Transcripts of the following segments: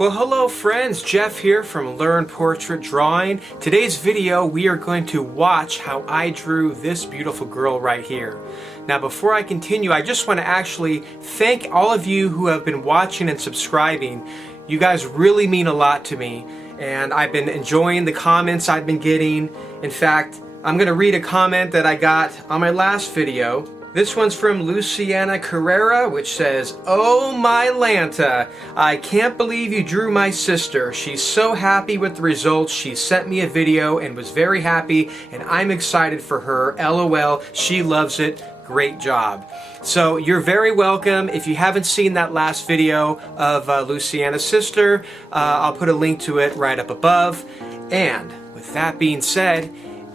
Well, hello friends, Jeff here from Learn Portrait Drawing. Today's video we are going to watch how I drew this beautiful girl right here. Now before I continue, I just want to actually thank all of you who have been watching and subscribing. You guys really mean a lot to me, and I've been enjoying the comments I've been getting. In fact, I'm going to read a comment that I got on my last video. This one's from Luciana Carrera, which says, "Oh my Lanta, I can't believe you drew my sister. She's so happy with the results. She sent me a video and was very happy, and I'm excited for her. LOL, she loves it. Great job." So you're very welcome. If you haven't seen that last video of Luciana's sister, I'll put a link to it right up above. And with that being said,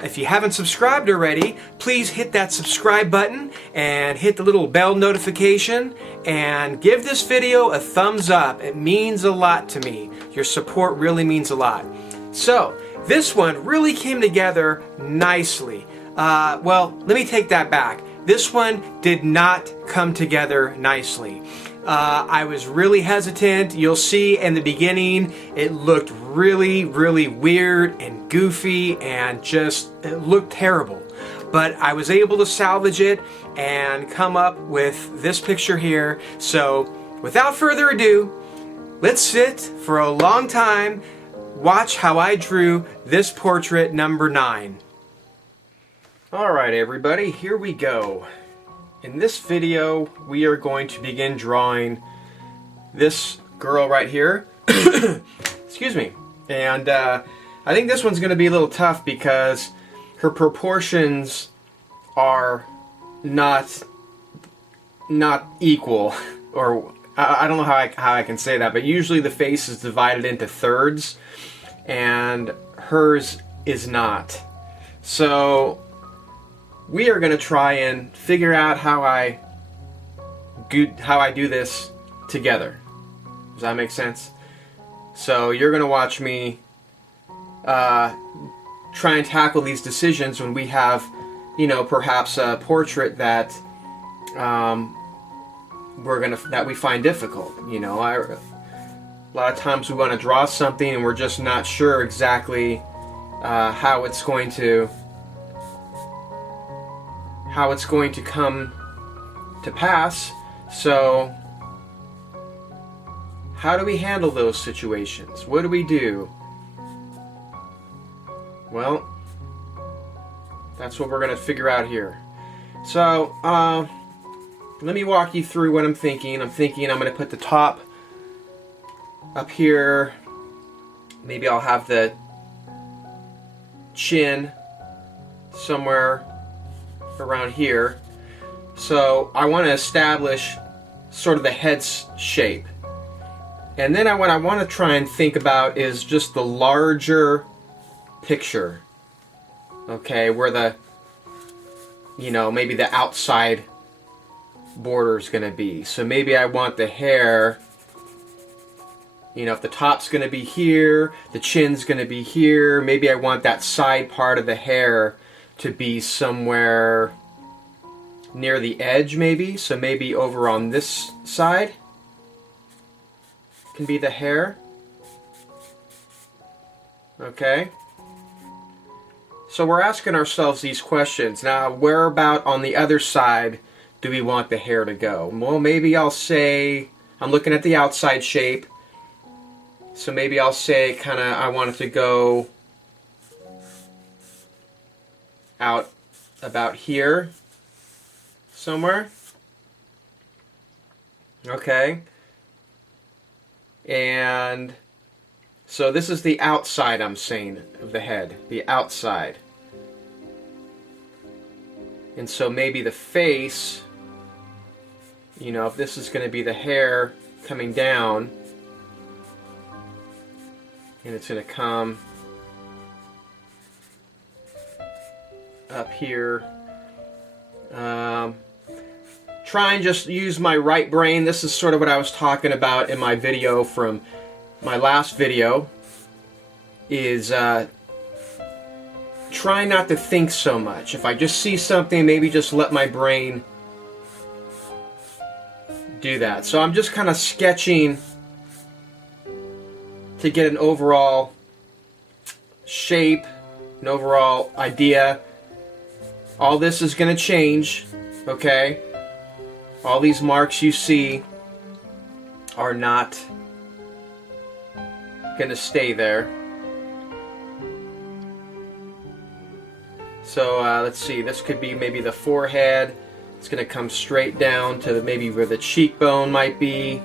if you haven't subscribed already, please hit that subscribe button and hit the little bell notification and give this video a thumbs up. It means a lot to me. Your support really means a lot. So this one really came together nicely. Well, let me take that back. This one did not come together nicely. I was really hesitant. You'll see in the beginning it looked really weird and goofy and just it looked terrible. But I was able to salvage it and come up with this picture here. So without further ado, let's sit for a long time, watch how I drew this portrait number 9. Alright everybody, here we go. In this video, we are going to begin drawing this girl right here. Excuse me. And I think this one's going to be a little tough because her proportions are not equal. Or I don't know how I can say that, but usually the face is divided into thirds, and hers is not. So we are going to try and figure out how I do this together. Does that make sense? So you're going to watch me try and tackle these decisions when we have, you know, perhaps a portrait that that we find difficult. You know, a lot of times we want to draw something and we're just not sure exactly how it's going to come to pass. So how do we handle those situations? What do we do? Well, that's what we're going to figure out here. So let me walk you through what I'm thinking. I'm going to put the top up here. Maybe I'll have the chin somewhere around here. So I want to establish sort of the head's shape. And then what I want to try and think about is just the larger picture. Okay, where the, you know, maybe the outside border is going to be. So maybe I want the hair, you know, if the top's going to be here, the chin's going to be here, maybe I want that side part of the hair to be somewhere near the edge, maybe. So maybe over on this side can be the hair. Okay. So we're asking ourselves these questions. Now, where about on the other side do we want the hair to go? Well, maybe I'll say, I'm looking at the outside shape. So maybe I'll say kind of I want it to go out about here somewhere. Okay. And so this is the outside, I'm saying, of the head. The outside. And so maybe the face, you know, if this is going to be the hair coming down, and it's going to come up here. Try and just use my right brain. This is sort of what I was talking about in my video from my last video, is try not to think so much. If I just see something, maybe just let my brain do that. So I'm just kind of sketching to get an overall shape, an overall idea. All this is going to change, okay? All these marks you see are not going to stay there. So let's see, this could be maybe the forehead. It's going to come straight down to maybe where the cheekbone might be.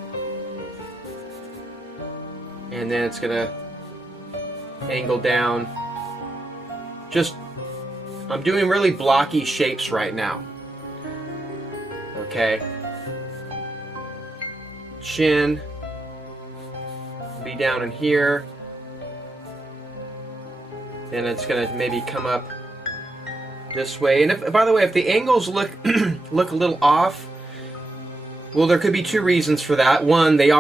And then it's going to angle down. Just, I'm doing really blocky shapes right now. Okay. Chin. Be down in here. Then it's going to maybe come up this way. And if, by the way, if the angles look look a little off, well, there could be two reasons for that. One, they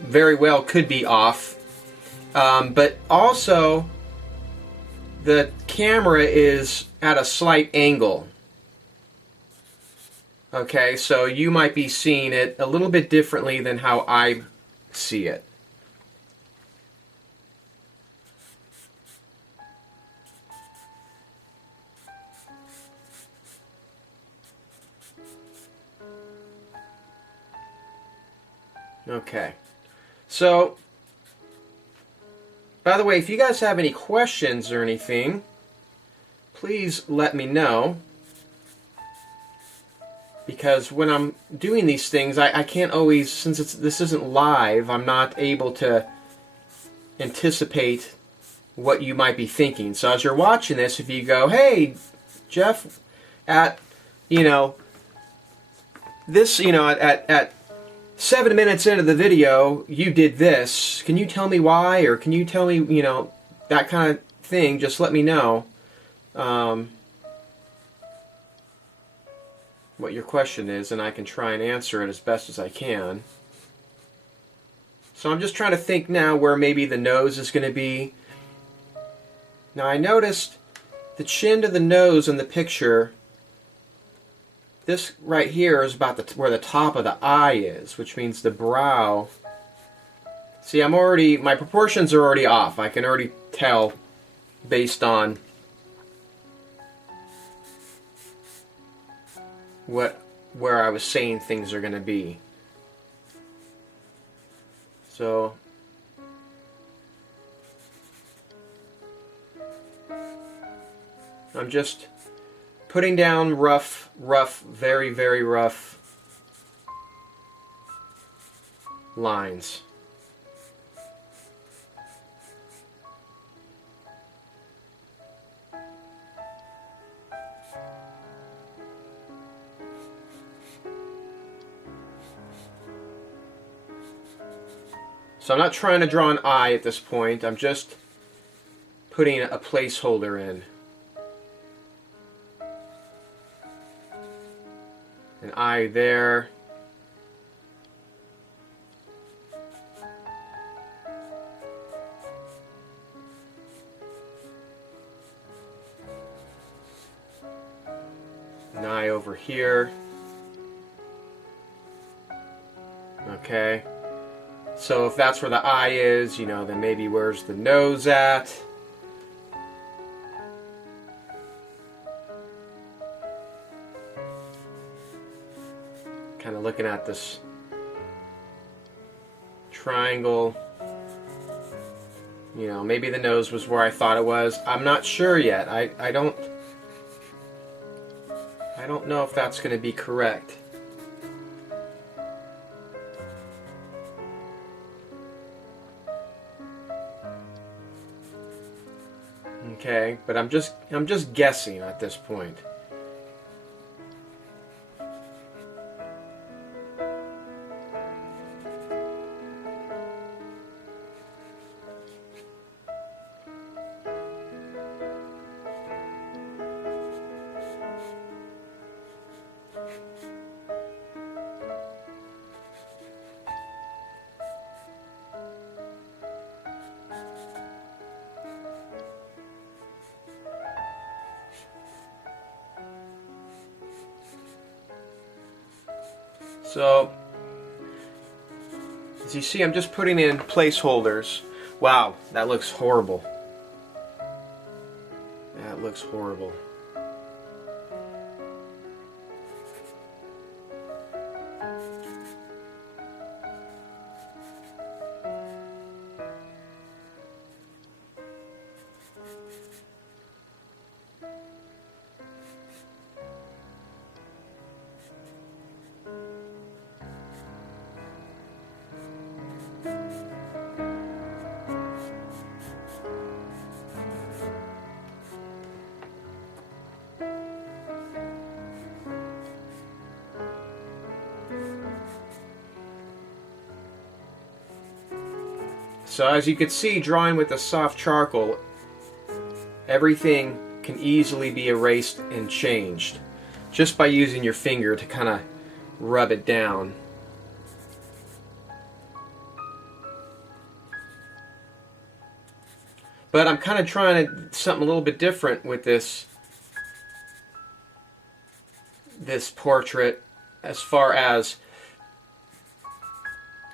very well could be off, but also the camera is at a slight angle. Okay, so you might be seeing it a little bit differently than how I see it. Okay, so, by the way, if you guys have any questions or anything, please let me know. Because when I'm doing these things, I can't always, since this isn't live, I'm not able to anticipate what you might be thinking. So as you're watching this, if you go, hey, Jeff, at 7 minutes into the video, you did this. Can you tell me why? Or can you tell me, that kind of thing? Just let me know what your question is, and I can try and answer it as best as I can. So I'm just trying to think now where maybe the nose is going to be. Now I noticed the chin to the nose in the picture. This right here is about where the top of the eye is, which means the brow. See, my proportions are already off. I can already tell based on where I was saying things are going to be. So I'm just putting down rough, very, very rough lines. So I'm not trying to draw an eye at this point. I'm just putting a placeholder in. An eye there. An eye over here. Okay. So if that's where the eye is, then maybe where's the nose at? Kind of looking at this triangle. Maybe the nose was where I thought it was. I'm not sure yet. I don't know if that's going to be correct. Okay, but I'm just guessing at this point. So As you see, I'm just putting in placeholders. Wow, that looks horrible. That looks horrible. So as you can see, drawing with the soft charcoal, everything can easily be erased and changed just by using your finger to kind of rub it down. But I'm kind of trying something a little bit different with this portrait, as far as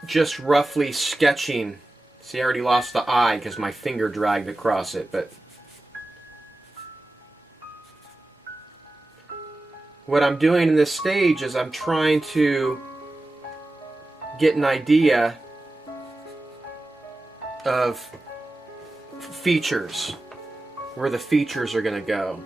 just roughly sketching. See, I already lost the eye because my finger dragged across it, but what I'm doing in this stage is I'm trying to get an idea of features, where the features are going to go.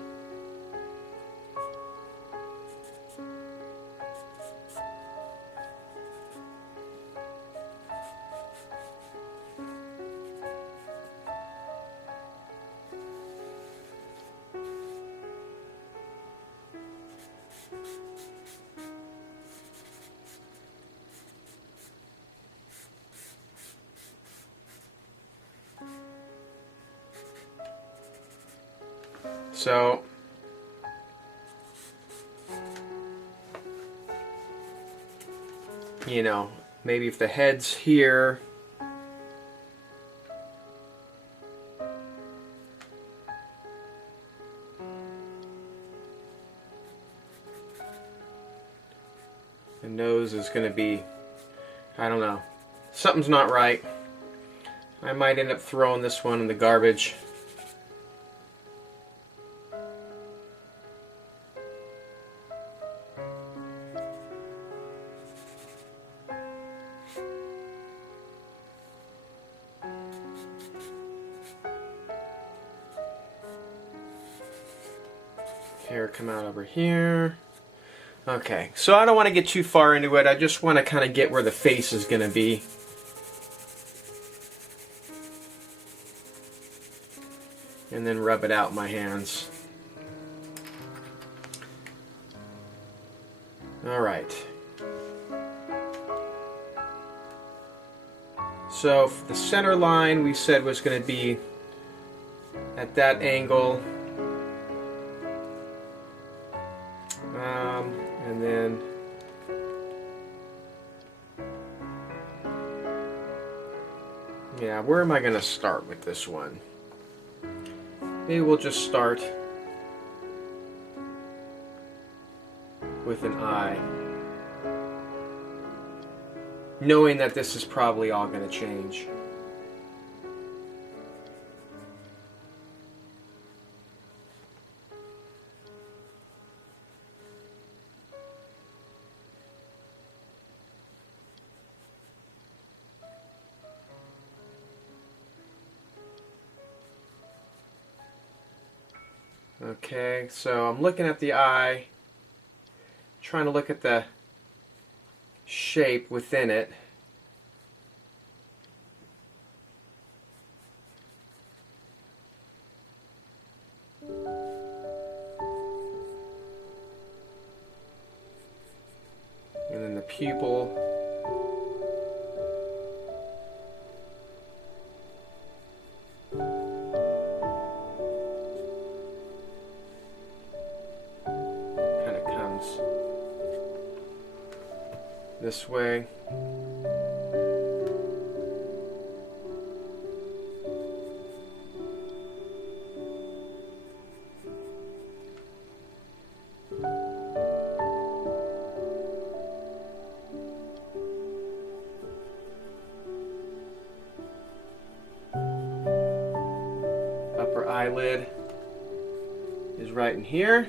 So, you know, maybe if the head's here, the nose is going to be, I don't know, something's not right. I might end up throwing this one in the garbage. Hair come out over here. Okay, so I don't want to get too far into it. I just want to kind of get where the face is going to be. And then rub it out in my hands. Alright. So the center line we said was going to be at that angle. And then yeah, where am I going to start with this one? Maybe we'll just start with an eye, knowing that this is probably all going to change. Okay, so I'm looking at the eye, trying to look at the shape within it. And then the pupil. This way. eyelid is right in here.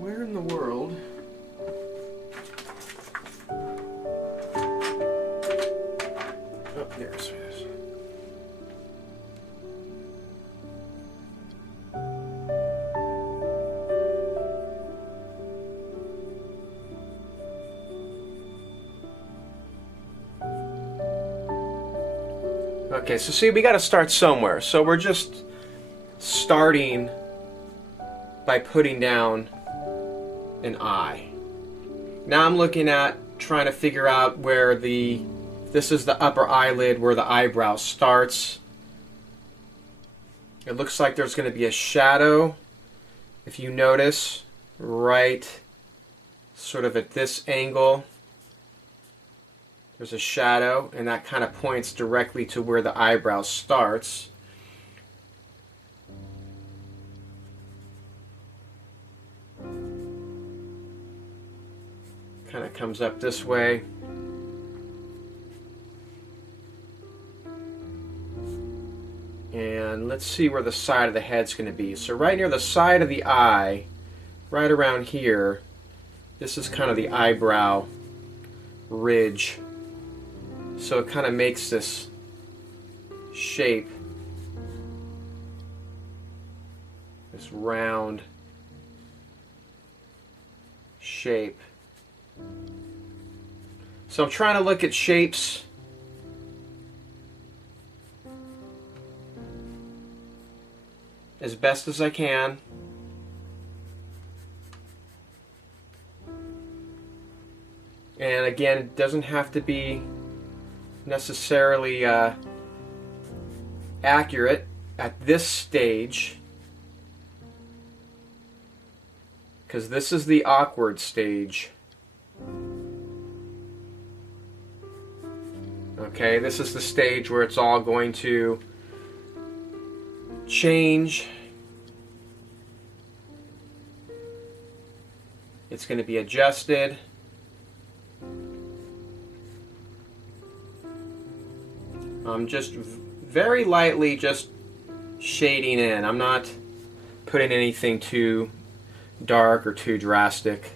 Where in the world? Oh, there's it. Okay, so see, we got to start somewhere. So we're just starting by putting down an eye. Now I'm looking at trying to figure out where this is the upper eyelid, where the eyebrow starts. It looks like there's going to be a shadow, if you notice, right sort of at this angle. There's a shadow, and that kind of points directly to where the eyebrow starts. Kind of comes up this way. And let's see where the side of the head's going to be. So right near the side of the eye, right around here, this is kind of the eyebrow ridge. So it kind of makes this shape, this round shape. So I'm trying to look at shapes as best as I can. And again, it doesn't have to be necessarily accurate at this stage, because this is the awkward stage. Okay, this is the stage where it's all going to change. It's going to be adjusted. I'm just very lightly just shading in. I'm not putting anything too dark or too drastic.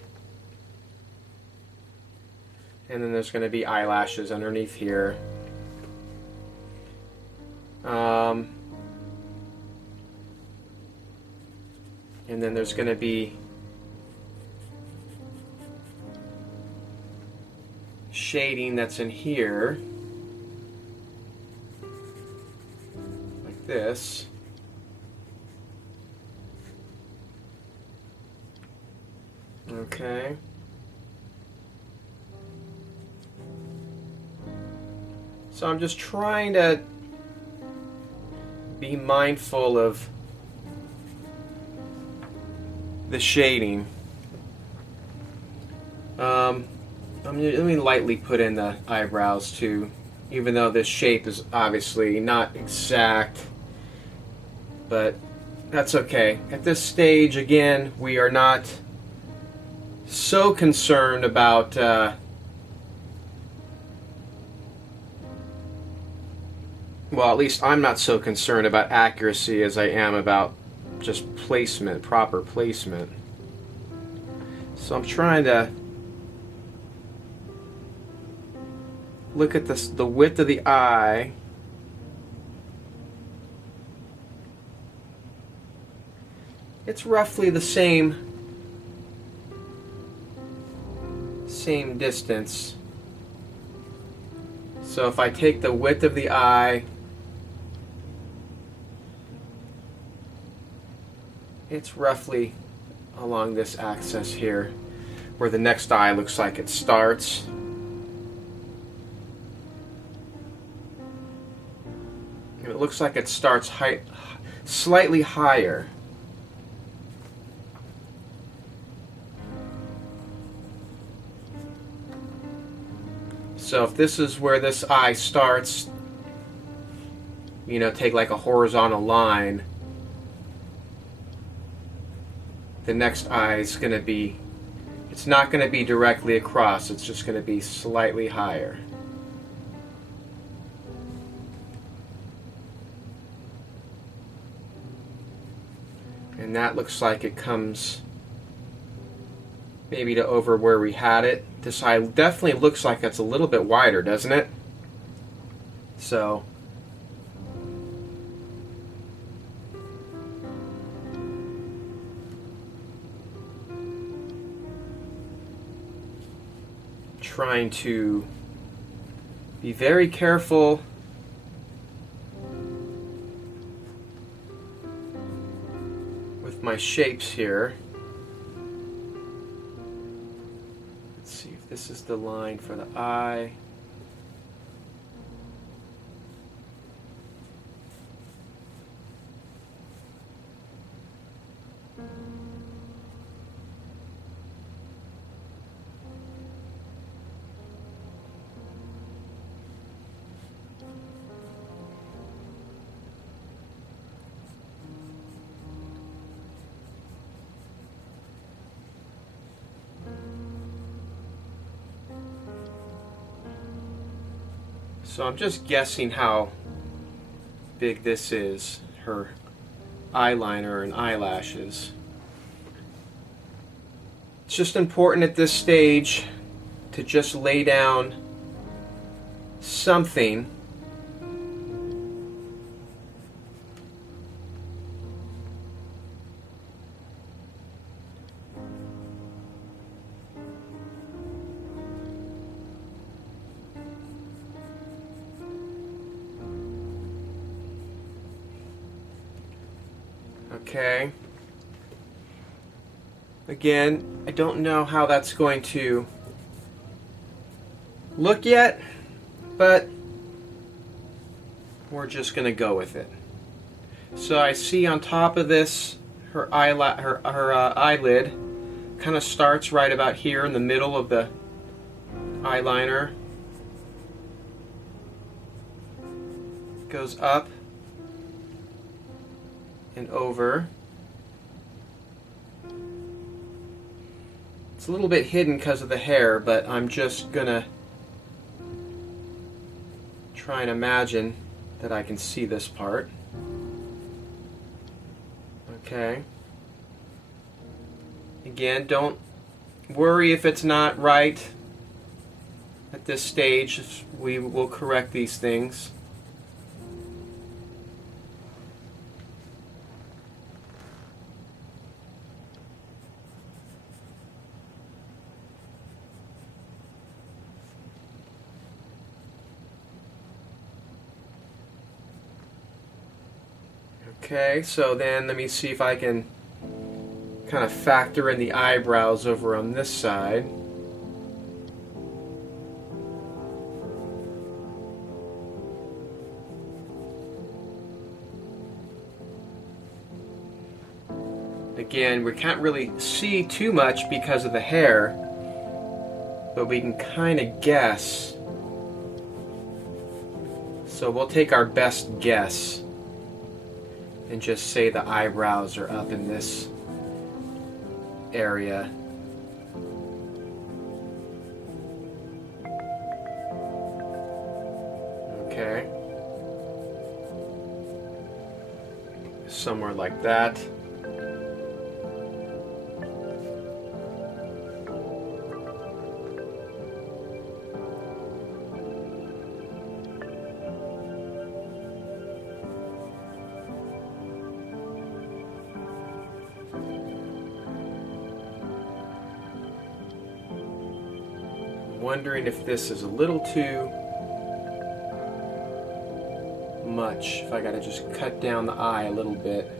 And then there's going to be eyelashes underneath here. And then there's going to be shading that's in here. Like this. Okay. So I'm just trying to be mindful of the shading. Let me lightly put in the eyebrows too, even though this shape is obviously not exact, but that's okay. At this stage, again, we are not so concerned about well, at least I'm not so concerned about accuracy as I am about just placement, proper placement. So I'm trying to look at this, the width of the eye. It's roughly the same distance. So if I take the width of the eye, it's roughly along this axis here, where the next eye looks like it starts. And it looks like it starts slightly higher. So if this is where this eye starts, you know, take like a horizontal line, the next eye is going to be, it's not going to be directly across, it's just going to be slightly higher. And that looks like it comes maybe to over where we had it. This eye definitely looks like it's a little bit wider, doesn't it? So trying to be very careful with my shapes here. Let's see if this is the line for the eye. So I'm just guessing how big this is, her eyeliner and eyelashes. It's just important at this stage to just lay down something Okay. Again, I don't know how that's going to look yet, but we're just going to go with it. So I see on top of this, her eyelid kind of starts right about here in the middle of the eyeliner. Goes up and over. It's a little bit hidden because of the hair, but I'm just gonna try and imagine that I can see this part. Okay. Again, don't worry if it's not right at this stage. We will correct these things. Okay, so then let me see if I can kind of factor in the eyebrows over on this side. Again, we can't really see too much because of the hair, but we can kind of guess. So we'll take our best guess and just say the eyebrows are up in this area. Okay. Somewhere like that. Wondering if this is a little too much, if I gotta just cut down the eye a little bit.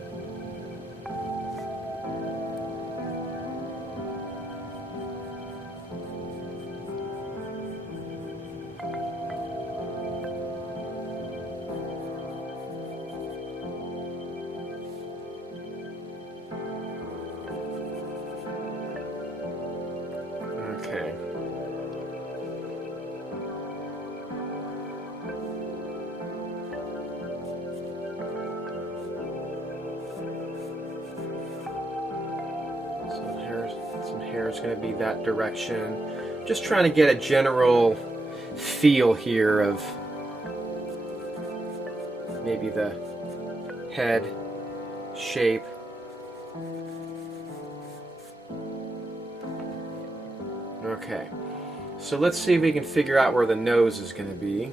Okay. Some hair is going to be that direction. Just trying to get a general feel here of maybe the head shape. Okay, so let's see if we can figure out where the nose is going to be.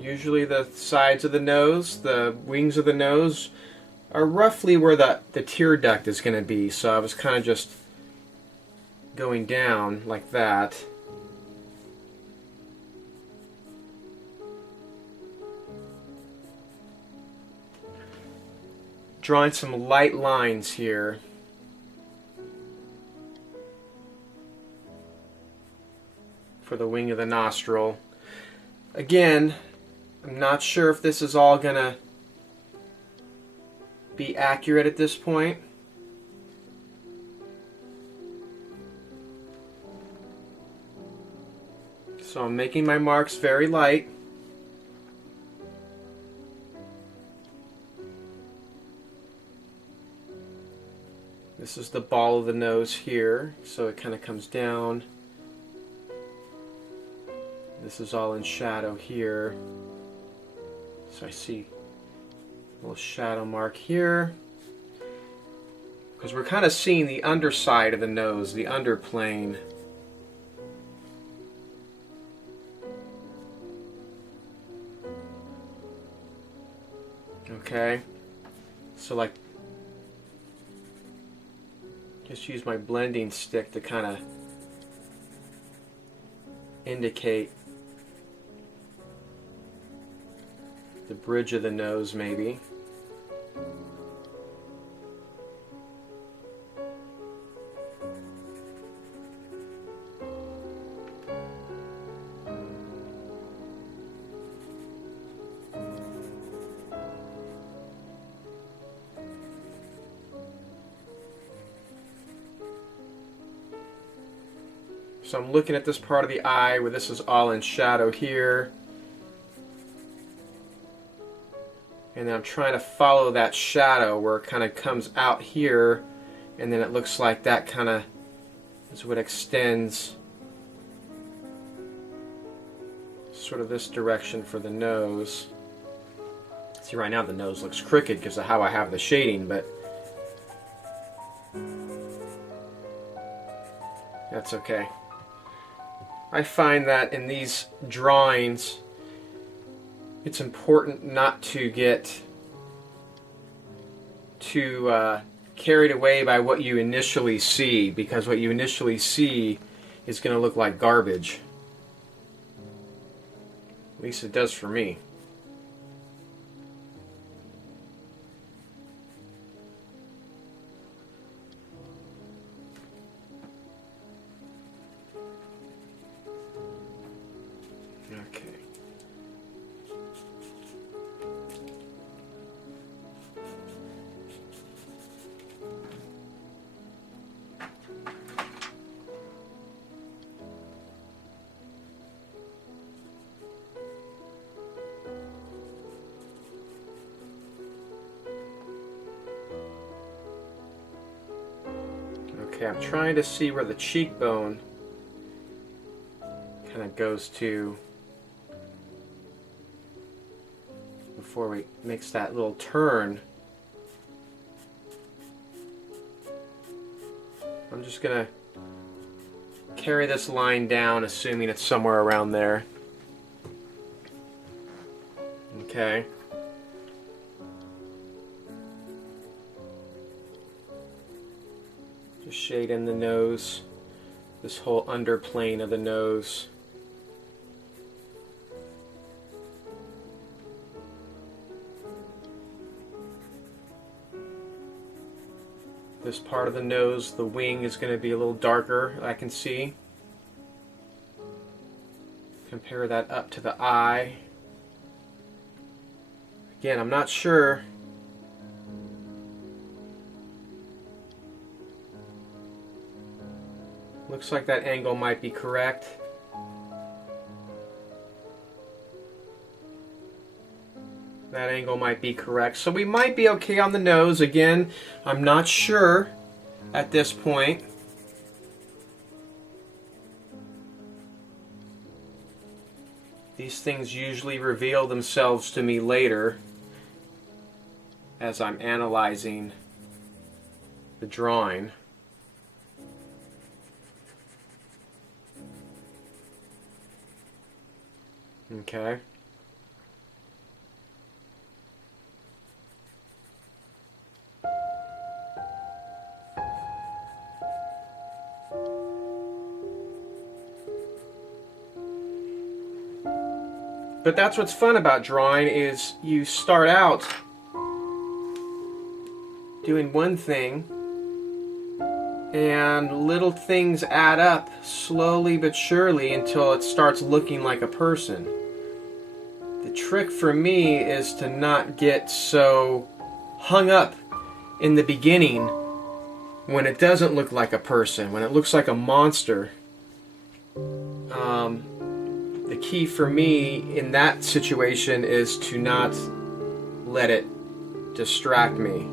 Usually the sides of the nose, the wings of the nose, are roughly where the tear duct is going to be. So I was kind of just going down like that. Drawing some light lines here. For the wing of the nostril. Again, I'm not sure if this is all gonna be accurate at this point. So I'm making my marks very light. This is the ball of the nose here, so it kind of comes down. This is all in shadow here. So I see a little shadow mark here. Because we're kind of seeing the underside of the nose, the underplane. Okay. So like, just use my blending stick to kind of indicate the bridge of the nose, maybe. So I'm looking at this part of the eye where this is all in shadow here. And then I'm trying to follow that shadow where it kind of comes out here, and then it looks like that kind of is what extends sort of this direction for the nose. See, right now the nose looks crooked because of how I have the shading, but that's okay. I find that in these drawings it's important not to get too carried away by what you initially see, because what you initially see is going to look like garbage. At least it does for me. Okay. Okay, I'm trying to see where the cheekbone kind of goes to before we makes that little turn. I'm just gonna carry this line down, assuming it's somewhere around there. Okay. Just shade in the nose, this whole underplane of the nose. This part of the nose, the wing, is going to be a little darker, I can see. Compare that up to the eye. Again, I'm not sure. Looks like that angle might be correct. That angle might be correct. So we might be okay on the nose. Again, I'm not sure at this point. These things usually reveal themselves to me later as I'm analyzing the drawing. Okay. But that's what's fun about drawing, is you start out doing one thing and little things add up slowly but surely until it starts looking like a person. The trick for me is to not get so hung up in the beginning when it doesn't look like a person, when it looks like a monster. The key for me in that situation is to not let it distract me.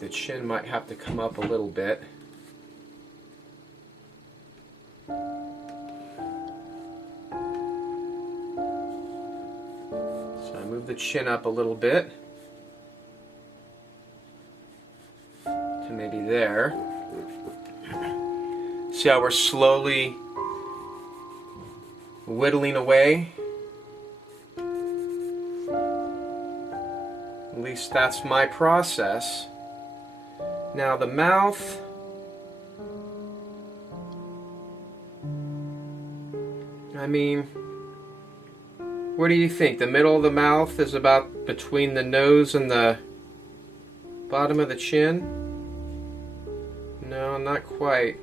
The chin might have to come up a little bit. Move the chin up a little bit to maybe there. See how we're slowly whittling away? At least that's my process. Now the mouth, I mean, what do you think? The middle of the mouth is about between the nose and the bottom of the chin? No, not quite.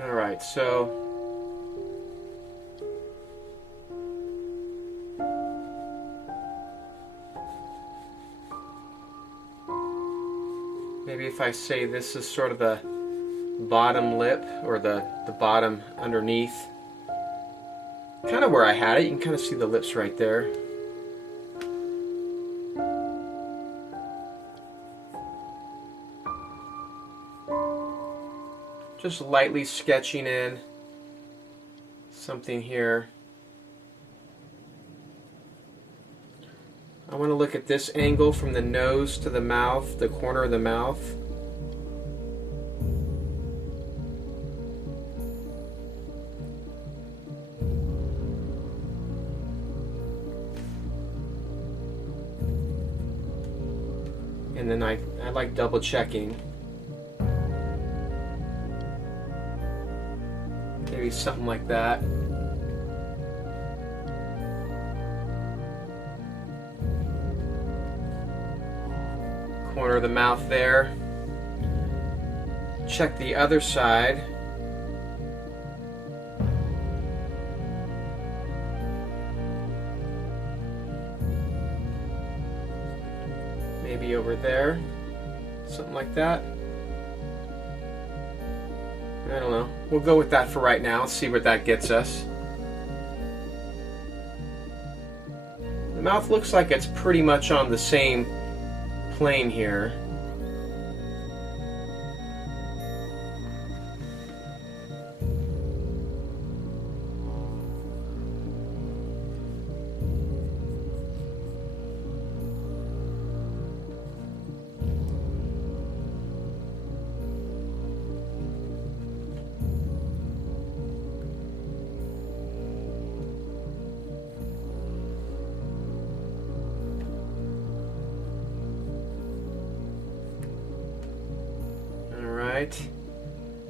All right, so maybe if I say this is sort of the bottom lip, or the bottom underneath, kind of where I had it. You can kind of see the lips right there. Just lightly sketching in something here. I want to look at this angle from the nose to the mouth, the corner of the mouth. And then I like double checking. Maybe something like that. Corner of the mouth there. Check the other side. Maybe over there. Something like that. I don't know. We'll go with that for right now. See where that gets us. The mouth looks like it's pretty much on the same plane here.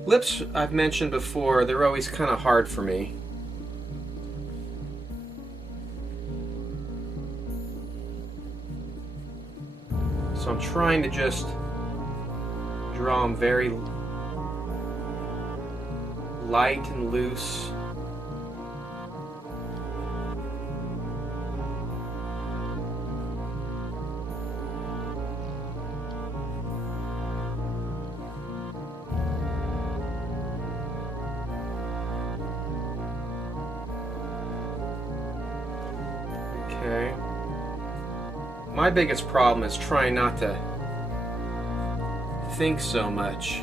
Lips, I've mentioned before, they're always kind of hard for me. So I'm trying to just draw them very light and loose. Okay. My biggest problem is trying not to think so much.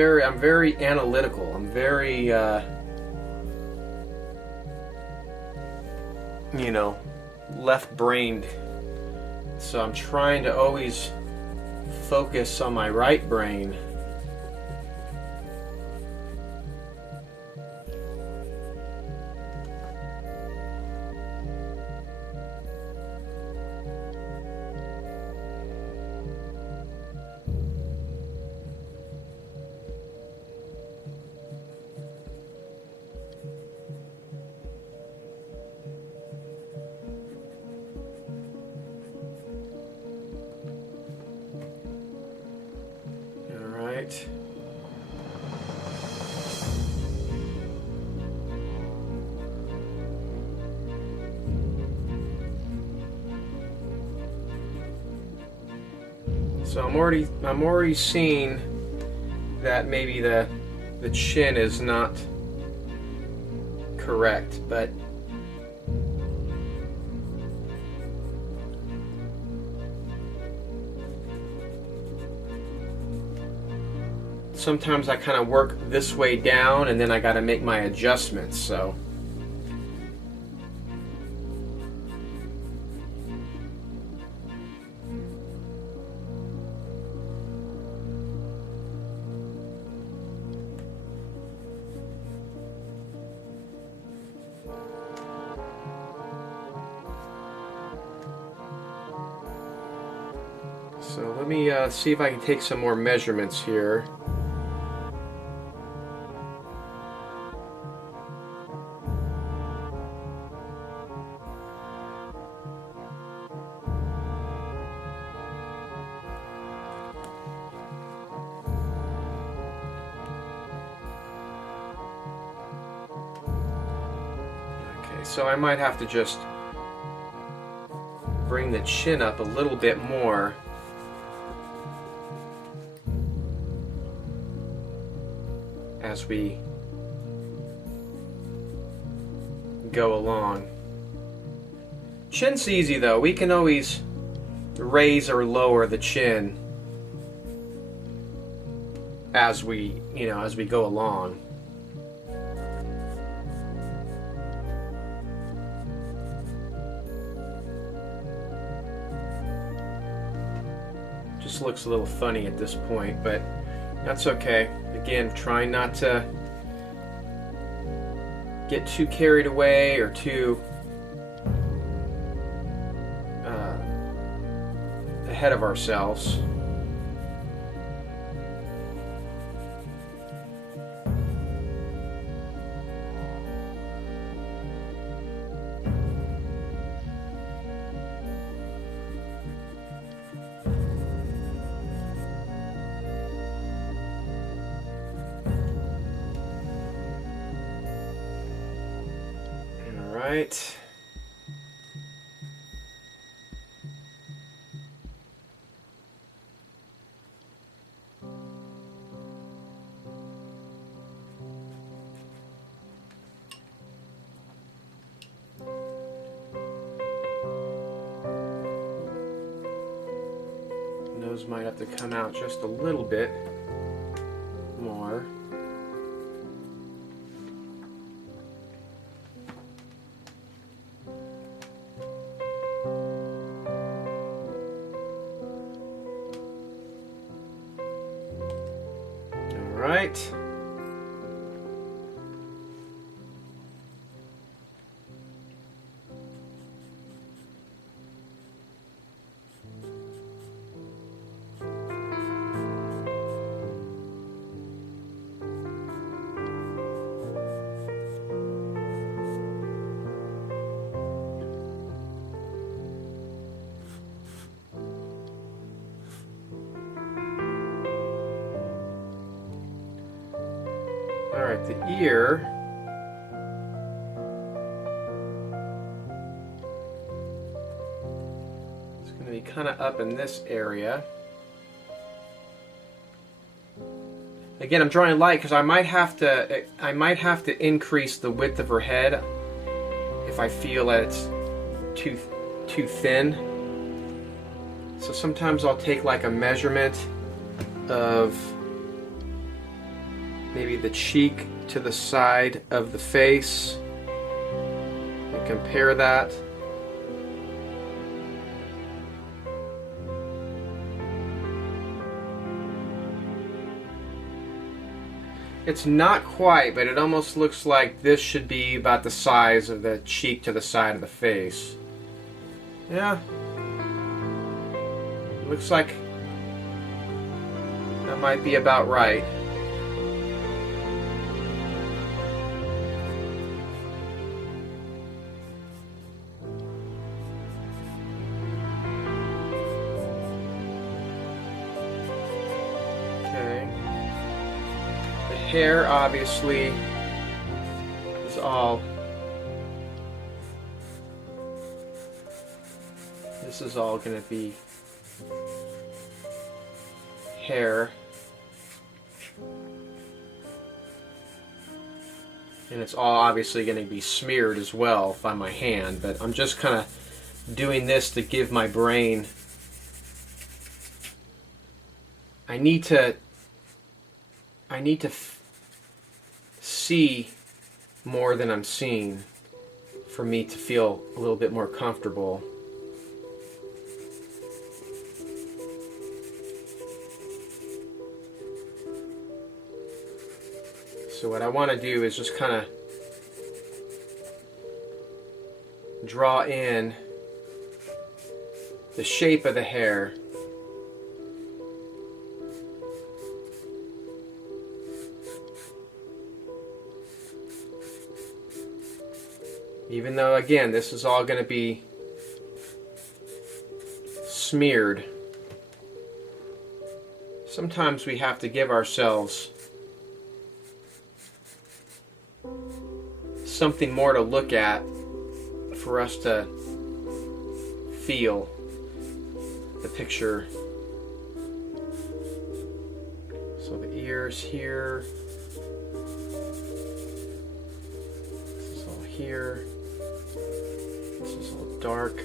I'm very analytical. I'm very, you know, left-brained. So I'm trying to always focus on my right brain. So I'm already seeing that maybe the chin is not correct, but sometimes I kind of work this way down and then I got to make my adjustments, so let me see if I can take some more measurements here. Okay, so I might have to just bring the chin up a little bit more. As we go along. Chin's easy though. We can always raise or lower the chin as we, as we go along. Just looks a little funny at this point, but that's okay. Again, trying not to get too carried away or too ahead of ourselves. Right. Nose might have to come out just a little bit more. Right. Alright, the ear. It's going to be kind of up in this area. Again, I'm drawing light because I might have to increase the width of her head if I feel that it's too thin. So sometimes I'll take like a measurement of maybe the cheek to the side of the face and compare that. It's not quite, but it almost looks like this should be about the size of the cheek to the side of the face. Yeah. Looks like that might be about right. Hair obviously is all, this is all going to be hair, and it's all obviously going to be smeared as well by my hand, but I'm just kind of doing this to give my brain, I need to see more than I'm seeing for me to feel a little bit more comfortable. So what I want to do is just kind of draw in the shape of the hair. Even though, again, this is all going to be smeared, sometimes we have to give ourselves something more to look at for us to feel the picture. So the ears here, this is all here. This is all dark.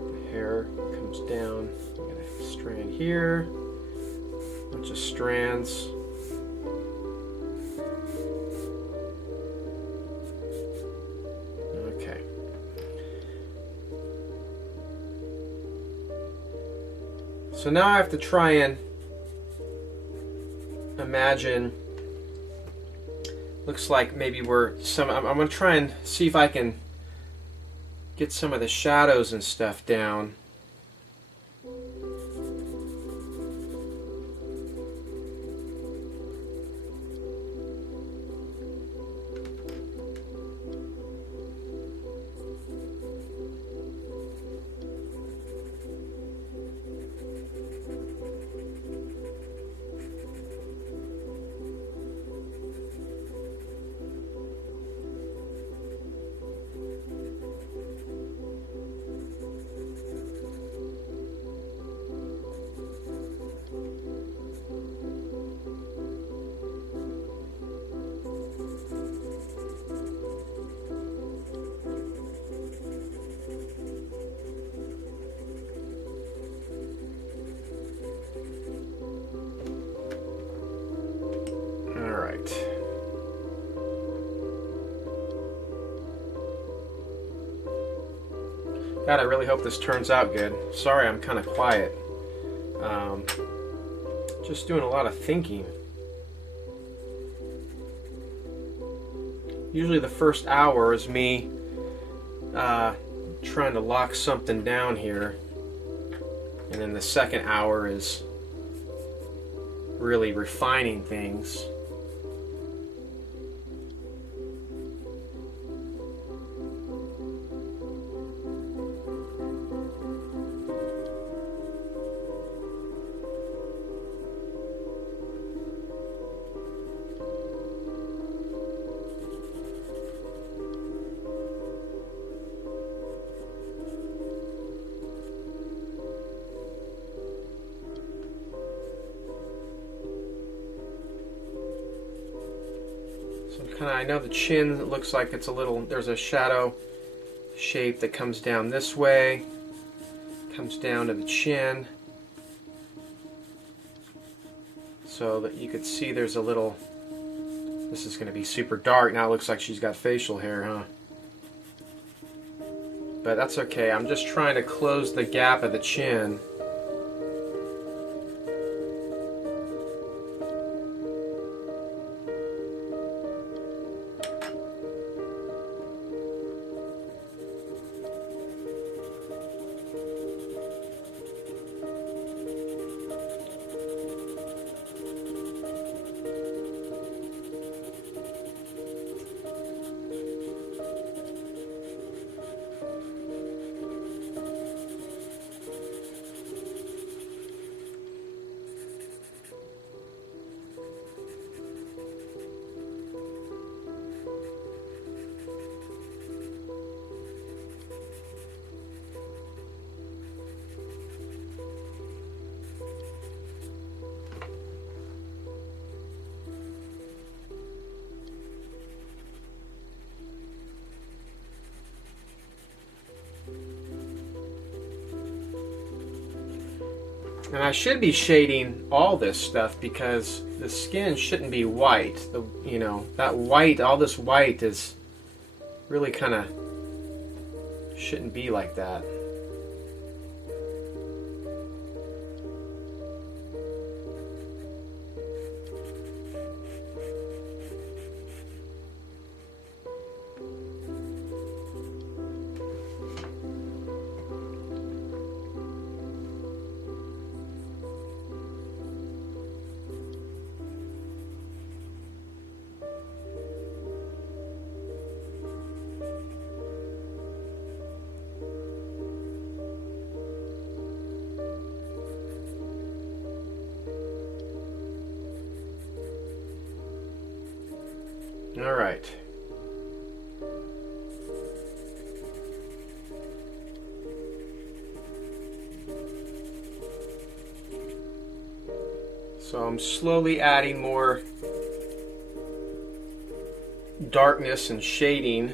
The hair comes down. You got a strand here, a bunch of strands. So now I have to try and imagine, looks like maybe I'm going to try and see if I can get some of the shadows and stuff down. God, I really hope this turns out good. Sorry, I'm kind of quiet. Just doing a lot of thinking. Usually the first hour is me trying to lock something down here, and then the second hour is really refining things. I know the chin looks like it's a little, there's a shadow shape that comes down this way, comes down to the chin, so that you could see there's a little, this is going to be super dark. Now it looks like she's got facial hair, huh? But that's okay. I'm just trying to close the gap of the chin. And I should be shading all this stuff because the skin shouldn't be white. You know, that white, all this white is really kind of shouldn't be like that. All right. So I'm slowly adding more darkness and shading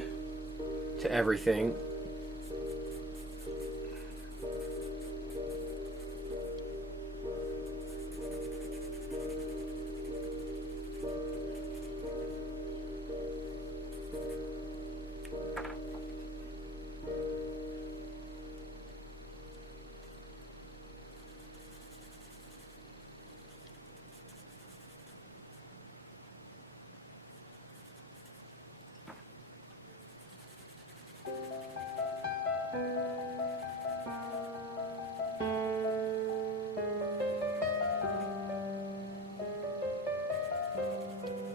to everything.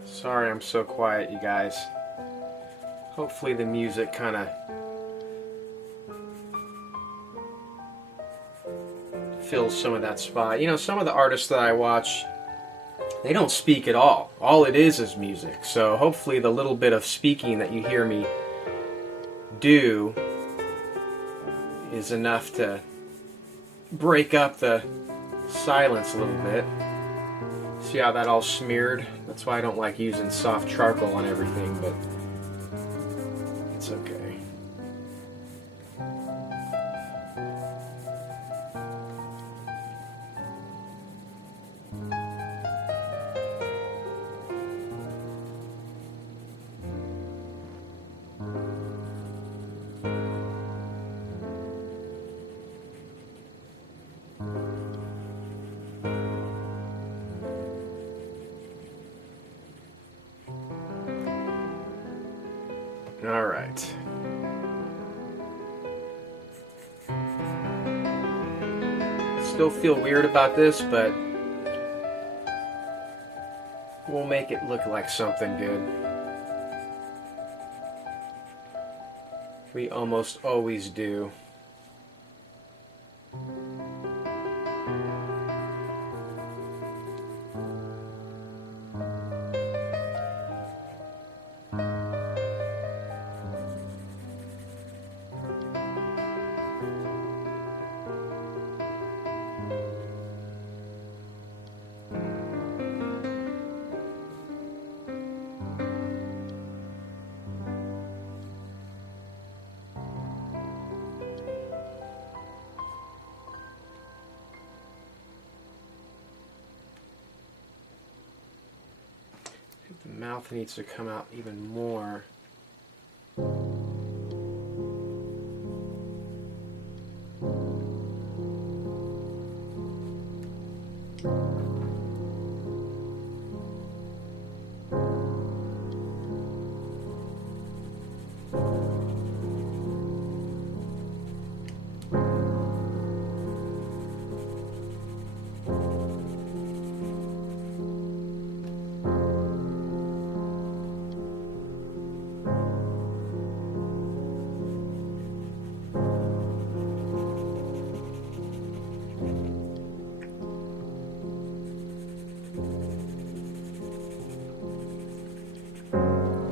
Sorry I'm so quiet, you guys. Hopefully the music kind of fills some of that spot. You know, some of the artists that I watch, they don't speak at all. All it is music. So hopefully the little bit of speaking that you hear me do is enough to break up the silence a little bit. See how that all smeared? That's why I don't like using soft charcoal on everything, but it's okay. All right. Still feel weird about this, but We'll make it look like something good. We almost always do. The mouth needs to come out even more.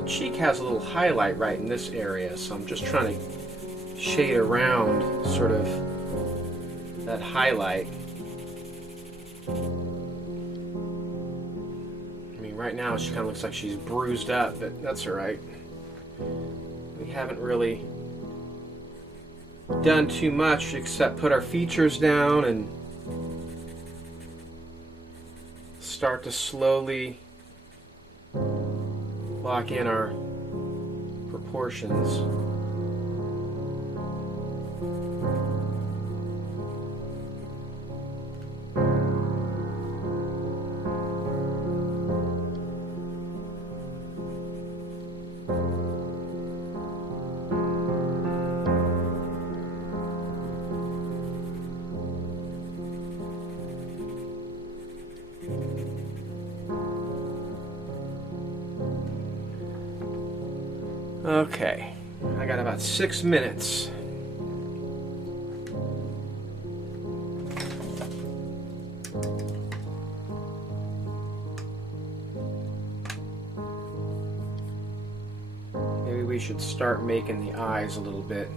Cheek has a little highlight right in this area, so I'm just trying to shade around sort of that highlight. I mean, right now she kind of looks like she's bruised up, but that's all right. We haven't really done too much except put our features down and start to slowly lock in our proportions. Okay, I got about 6 minutes. Maybe we should start making the eyes a little bit.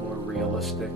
More realistic.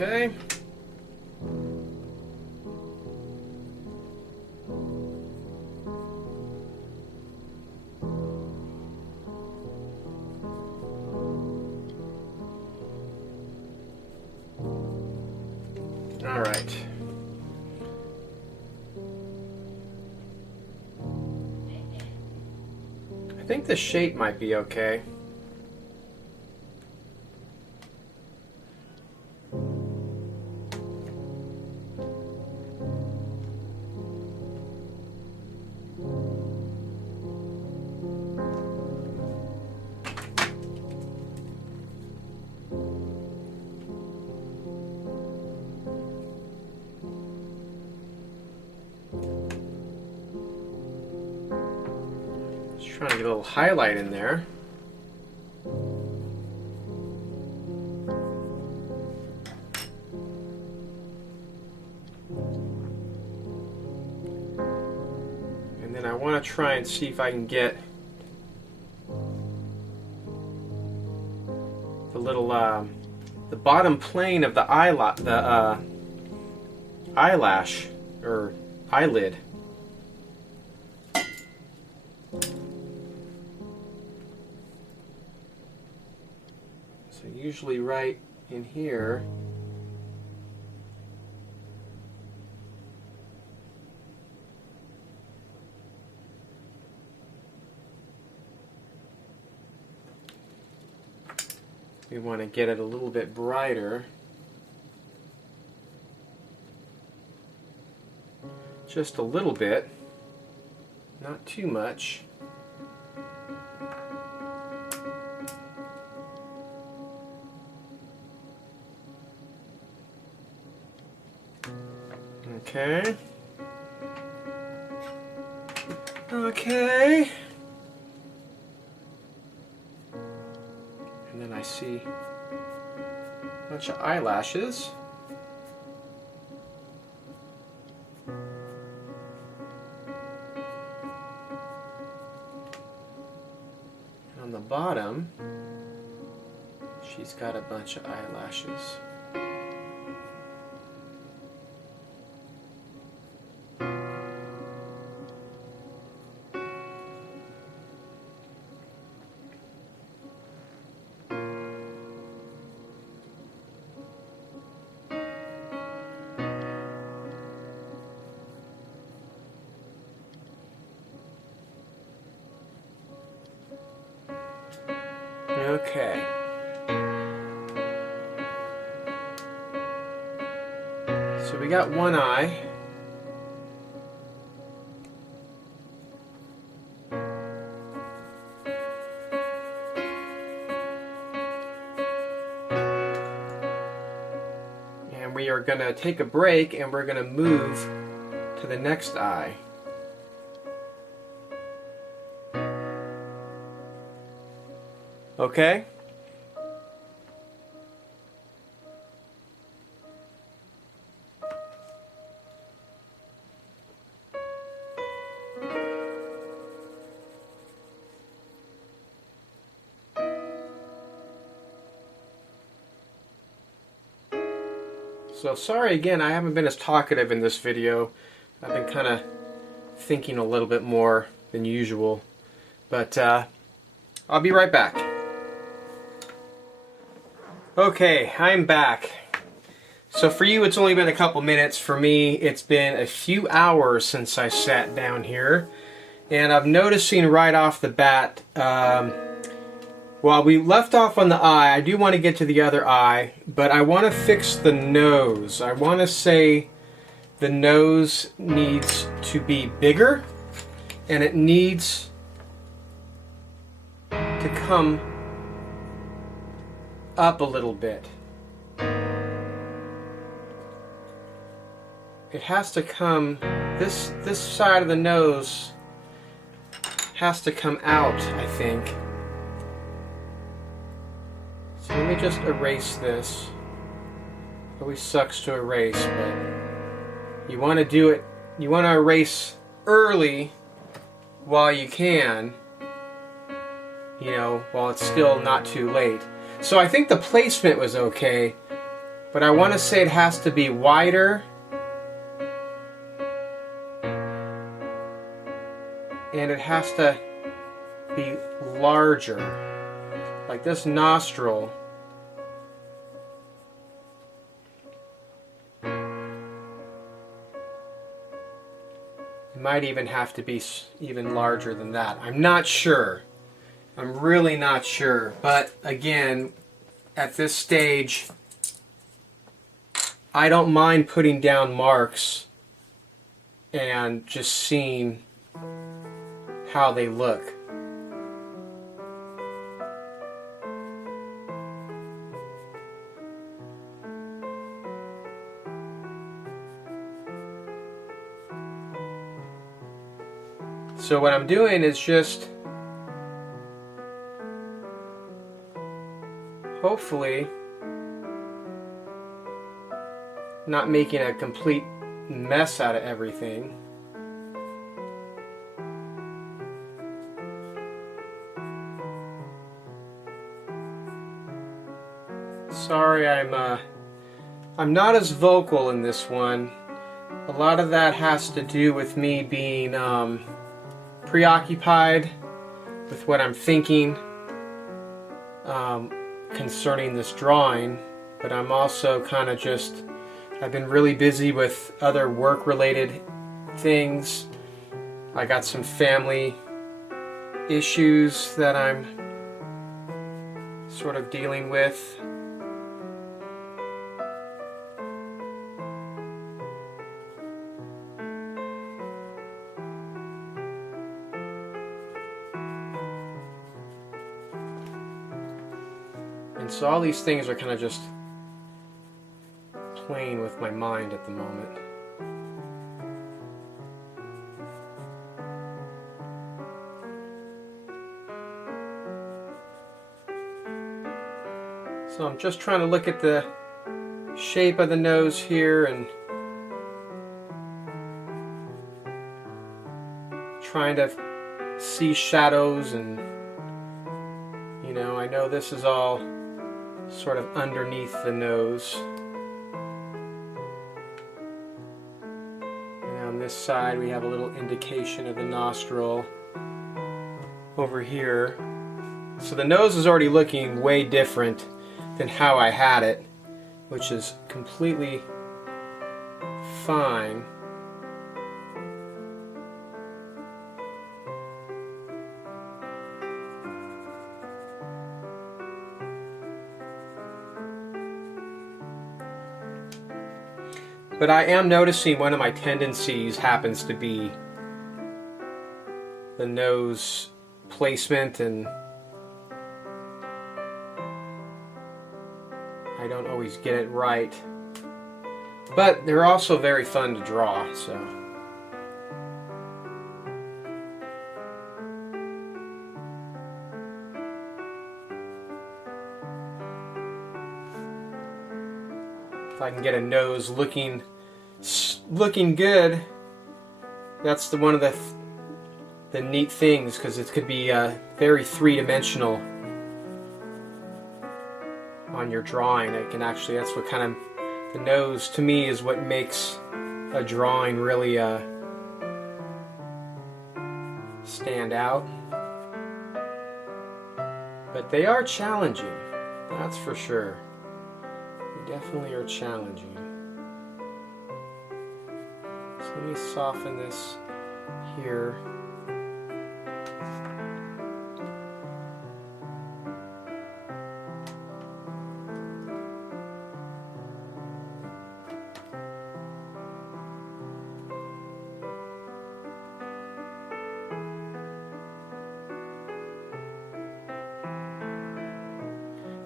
Okay. All right. I think the shape might be okay. Trying to get a little highlight in there. And then I want to try and see if I can get the little the bottom plane of the eyelash or eyelid. So usually right in here. We want to get it a little bit brighter. Just a little bit, not too much. Okay. Okay. And then I see a bunch of eyelashes. On the bottom, she's got a bunch of eyelashes. Okay. So we got one eye. And we are going to take a break and we're going to move to the next eye. Okay? So sorry again, I haven't been as talkative in this video. I've been kind of thinking a little bit more than usual. But I'll be right back. Okay, I'm back. So for you it's only been a couple minutes. For me it's been a few hours since I sat down here. And I'm noticing right off the bat, while we left off on the eye, I do want to get to the other eye, but I want to fix the nose. I want to say the nose needs to be bigger and it needs to come up a little bit. It has to come, this side of the nose has to come out, I think. So let me just erase this. It always sucks to erase, but you want to do it, you want to erase early while you can, you know, while it's still not too late. So I think the placement was okay, but I want to say it has to be wider and it has to be larger. Like this nostril might even have to be even larger than that. I'm not sure. I'm really not sure. But again, at this stage, I don't mind putting down marks and just seeing how they look. So what I'm doing is just hopefully not making a complete mess out of everything. Sorry, I'm not as vocal in this one. A lot of that has to do with me being preoccupied with what I'm thinking concerning this drawing, but I'm also kind of just, I've been really busy with other work-related things. I got some family issues that I'm sort of dealing with. And so all these things are kind of just playing with my mind at the moment. So I'm just trying to look at the shape of the nose here and trying to see shadows, and you know, I know this is all sort of underneath the nose. And on this side we have a little indication of the nostril over here. So the nose is already looking way different than how I had it, which is completely fine. But I am noticing one of my tendencies happens to be the nose placement, and I don't always get it right. But they're also very fun to draw, so. If I can get a nose looking good, that's one of the neat things, because it could be very three-dimensional on your drawing. It can actually, that's what kind of, the nose to me is what makes a drawing really stand out. But they are challenging, that's for sure. They definitely are challenging. So let me soften this here.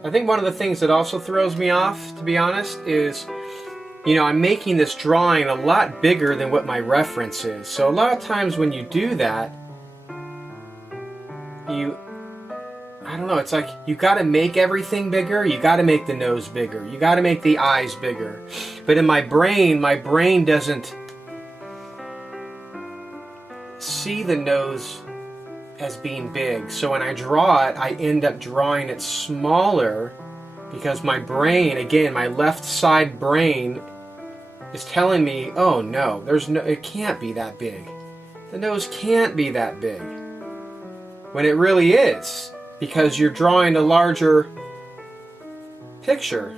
I think one of the things that also throws me off, to be honest, is, you know, I'm making this drawing a lot bigger than what my reference is. So a lot of times when you do that, I don't know, it's like you got to make everything bigger. You got to make the nose bigger. You got to make the eyes bigger. But in my brain doesn't see the nose as being big. So when I draw it, I end up drawing it smaller, because my brain, again, my left side brain is telling me, oh no, it can't be that big. The nose can't be that big. When it really is, because you're drawing a larger picture.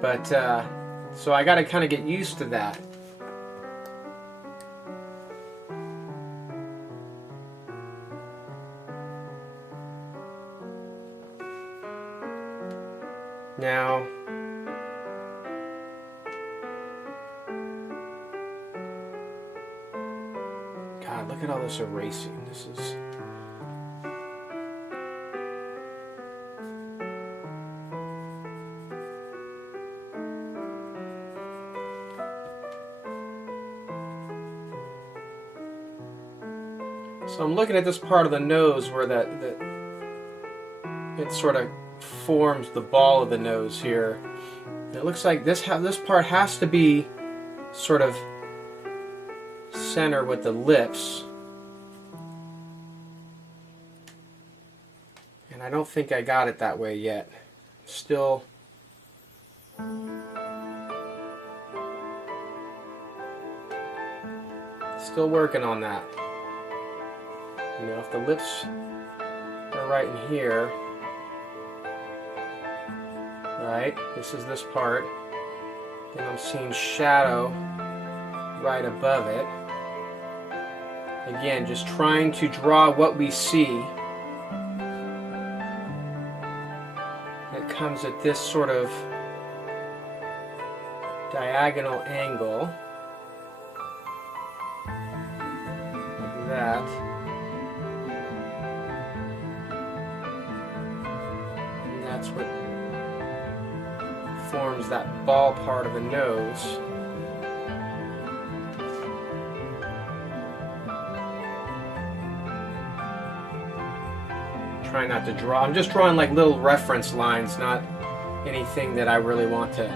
But, so I got to kind of get used to that. Now, God, look at all this erasing. This is... So I'm looking at this part of the nose where it sort of forms the ball of the nose here. And it looks like this part has to be sort of center with the lips. And I don't think I got it that way yet. Still working on that. You know, if the lips are right in here, right, this is this part, then I'm seeing shadow right above it. Again, just trying to draw what we see. It comes at this sort of diagonal angle. Like that. And that's what forms that ball part of the nose. Try not to draw. I'm just drawing like little reference lines, not anything that I really want to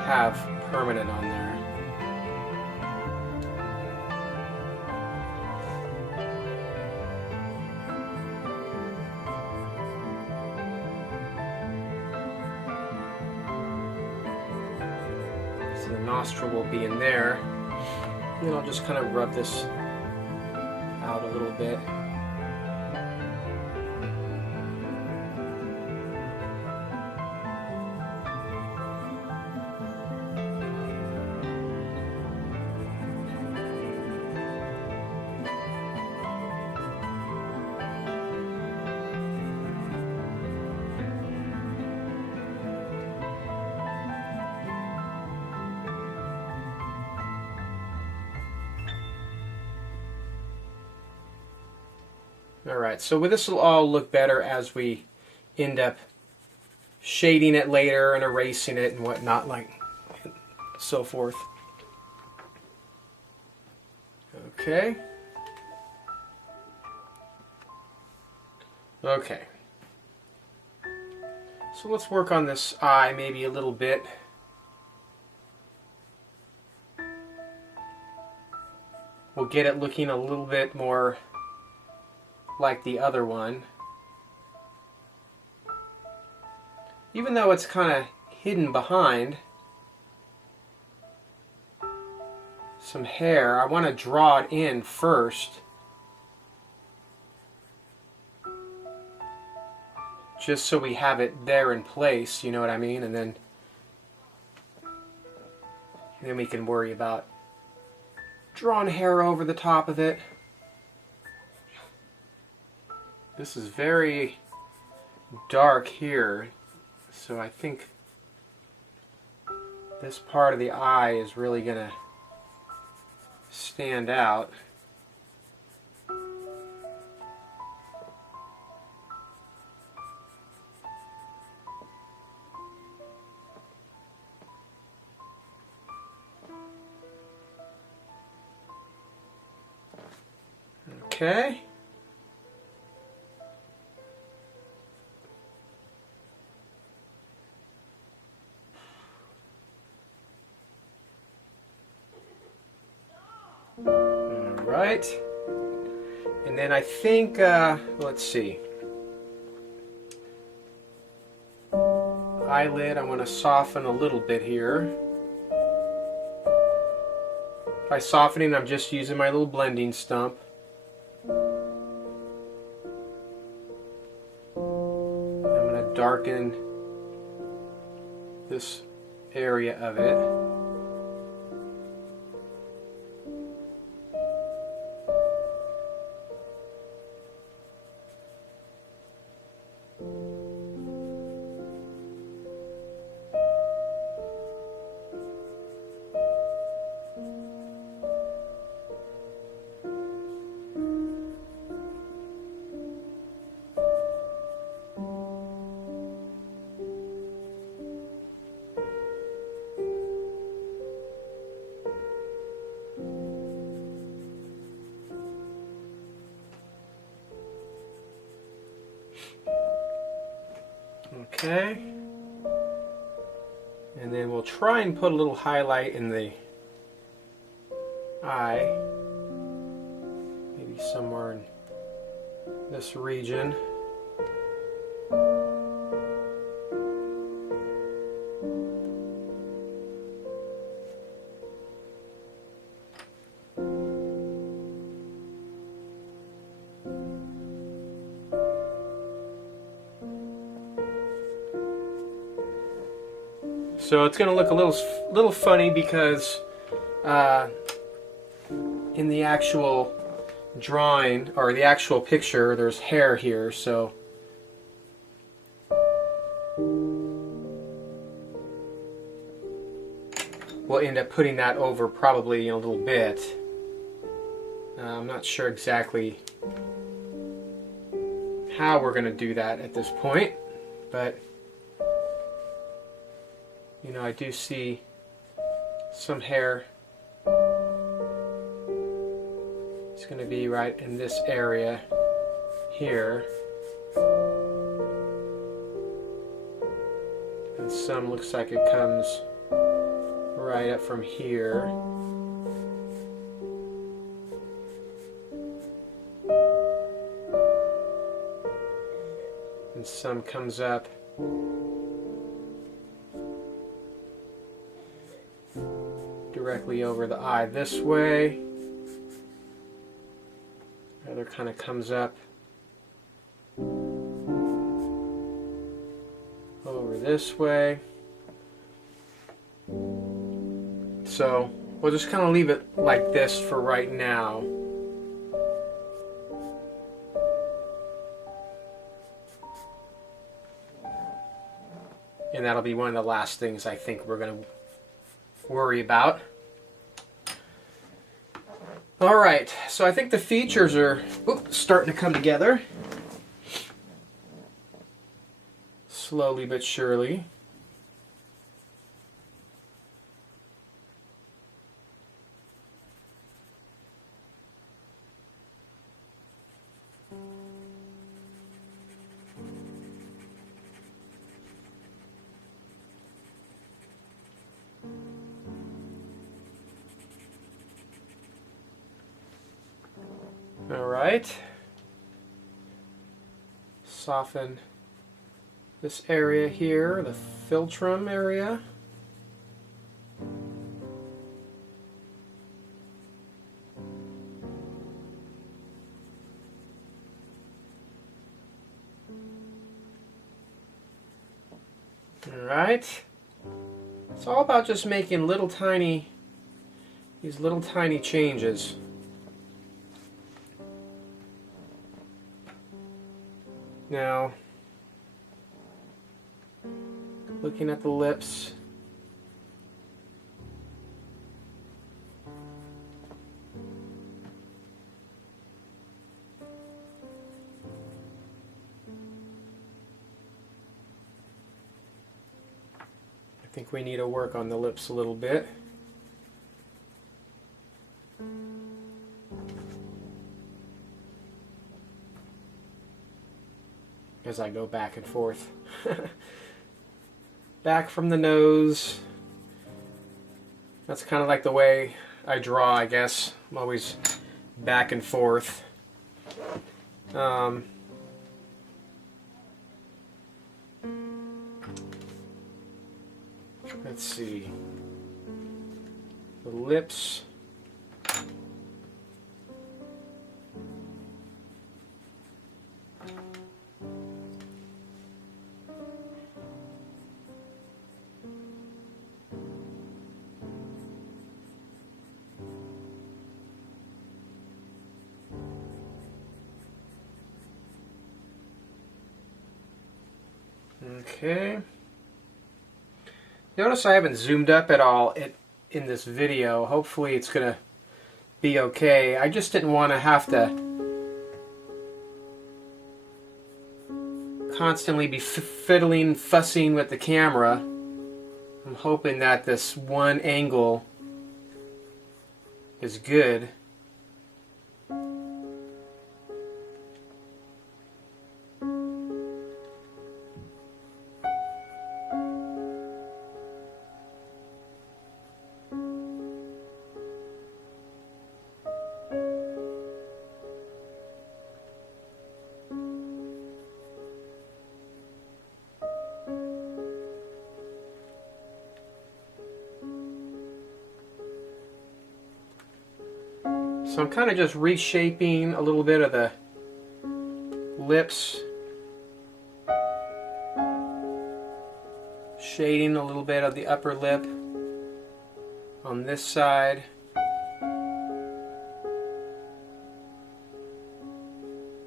have permanent on there. So the nostril will be in there. And then I'll just kind of rub this out a little bit. Alright, so this will all look better as we end up shading it later and erasing it and whatnot, like so forth. Okay. Okay. So let's work on this eye maybe a little bit. We'll get it looking a little bit more like the other one. Even though it's kind of hidden behind some hair, I want to draw it in first. Just so we have it there in place, you know what I mean? And then we can worry about drawing hair over the top of it. This is very dark here, so I think this part of the eye is really going to stand out. Okay. Alright. And then I think, let's see. Eyelid, I want to soften a little bit here. By softening, I'm just using my little blending stump. I'm going to darken this area of it. Okay. And then we'll try and put a little highlight in the eye. Maybe somewhere in this region. So it's going to look a little funny because in the actual drawing or the actual picture, there's hair here. So we'll end up putting that over probably in a little bit. I'm not sure exactly how we're going to do that at this point, but you know, I do see some hair. It's going to be right in this area here. And some looks like it comes right up from here. And some comes up directly over the eye this way. The other kind of comes up over this way. So we'll just kind of leave it like this for right now. And that'll be one of the last things I think we're going to worry about. Alright, so I think the features are starting to come together. Slowly but surely. Alright, soften this area here, the philtrum area. Alright, it's all about just making these little tiny changes. Now, looking at the lips, I think we need to work on the lips a little bit. As I go back and forth. Back from the nose. That's kind of like the way I draw, I guess. I'm always back and forth. Let's see. The lips. Okay. Notice I haven't zoomed up at all in this video. Hopefully it's going to be okay. I just didn't want to have to constantly be fiddling, fussing with the camera. I'm hoping that this one angle is good. So I'm kind of just reshaping a little bit of the lips, shading a little bit of the upper lip on this side. I'm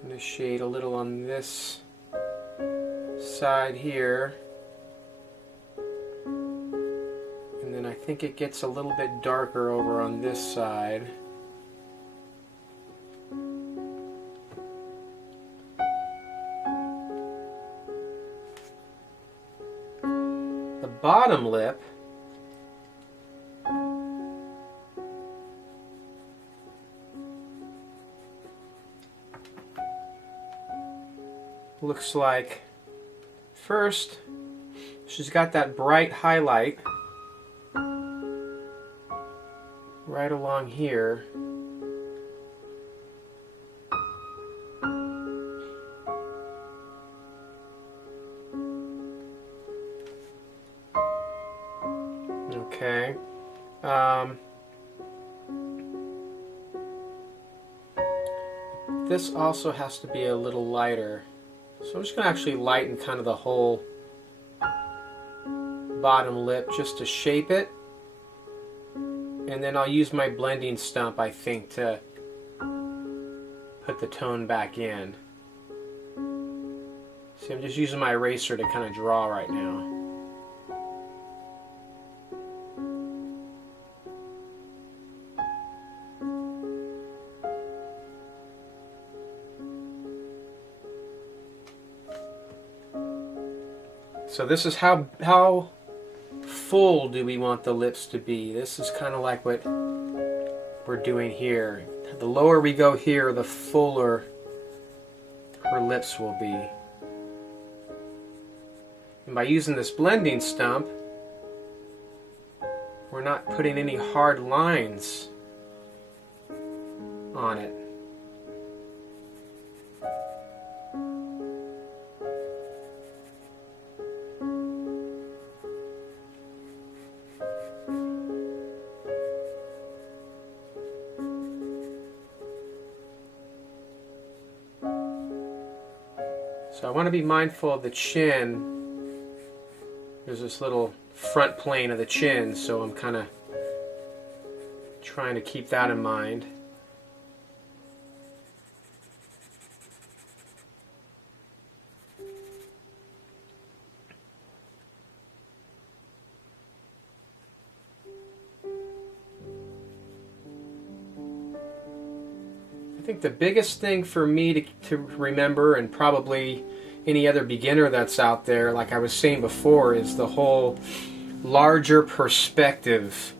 going to shade a little on this side here. And then I think it gets a little bit darker over on this side. The bottom lip looks like, first, she's got that bright highlight right along here. Okay. This also has to be a little lighter. So I'm just going to actually lighten kind of the whole bottom lip just to shape it. And then I'll use my blending stump, I think, to put the tone back in. See, I'm just using my eraser to kind of draw right now. So this is how full do we want the lips to be. This is kind of like what we're doing here. The lower we go here, the fuller her lips will be. And by using this blending stump, we're not putting any hard lines on it. So I want to be mindful of the chin. There's this little front plane of the chin, so I'm kind of trying to keep that in mind. I think the biggest thing for me to remember, and probably any other beginner that's out there, like I was saying before, is the whole larger perspective.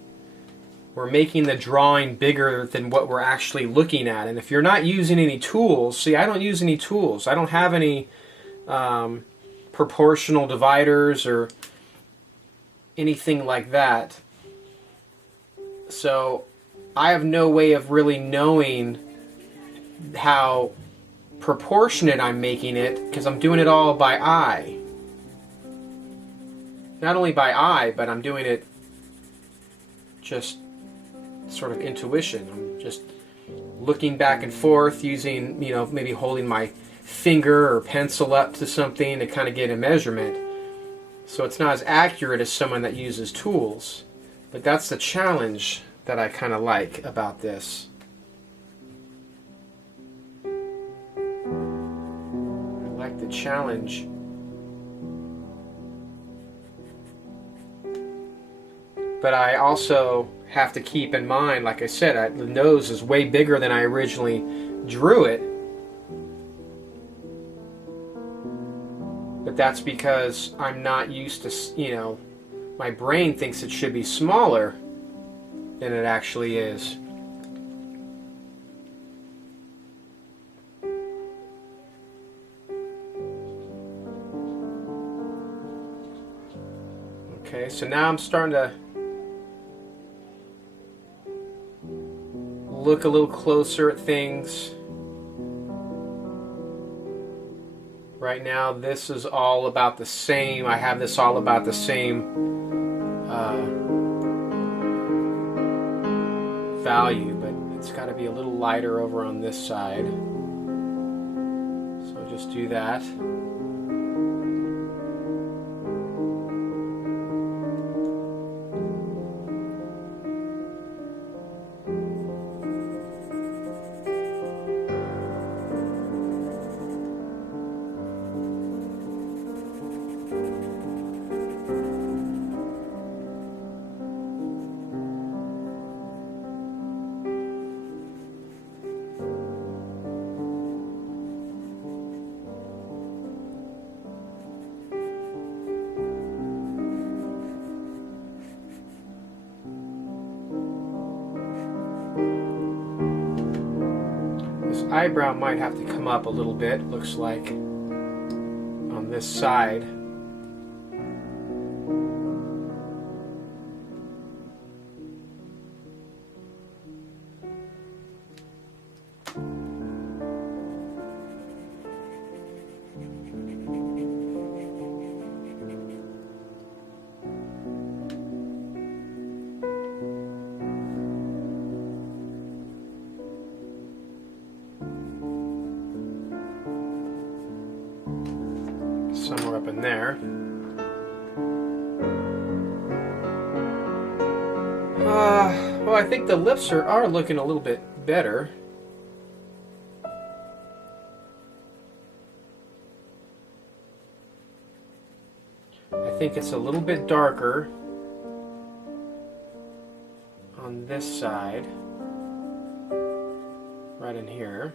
We're making the drawing bigger than what we're actually looking at. And if you're not using any tools, see, I don't use any tools. I don't have any proportional dividers or anything like that. So I have no way of really knowing how proportionate I'm making it, because I'm doing it all by eye. Not only by eye, but I'm doing it just sort of intuition. I'm just looking back and forth using, you know, maybe holding my finger or pencil up to something to kind of get a measurement. So it's not as accurate as someone that uses tools. But that's the challenge that I kind of like about this. The challenge. But I also have to keep in mind, like I said, the nose is way bigger than I originally drew it. But that's because I'm not used to, you know, my brain thinks it should be smaller than it actually is. Okay, so now I'm starting to look a little closer at things. Right now, this is all about the same. I have this all about the same value, but it's got to be a little lighter over on this side. So just do that. Eyebrow might have to come up a little bit, looks like, on this side. Somewhere up in there. Well, I think the lips are looking a little bit better. I think it's a little bit darker on this side, right in here.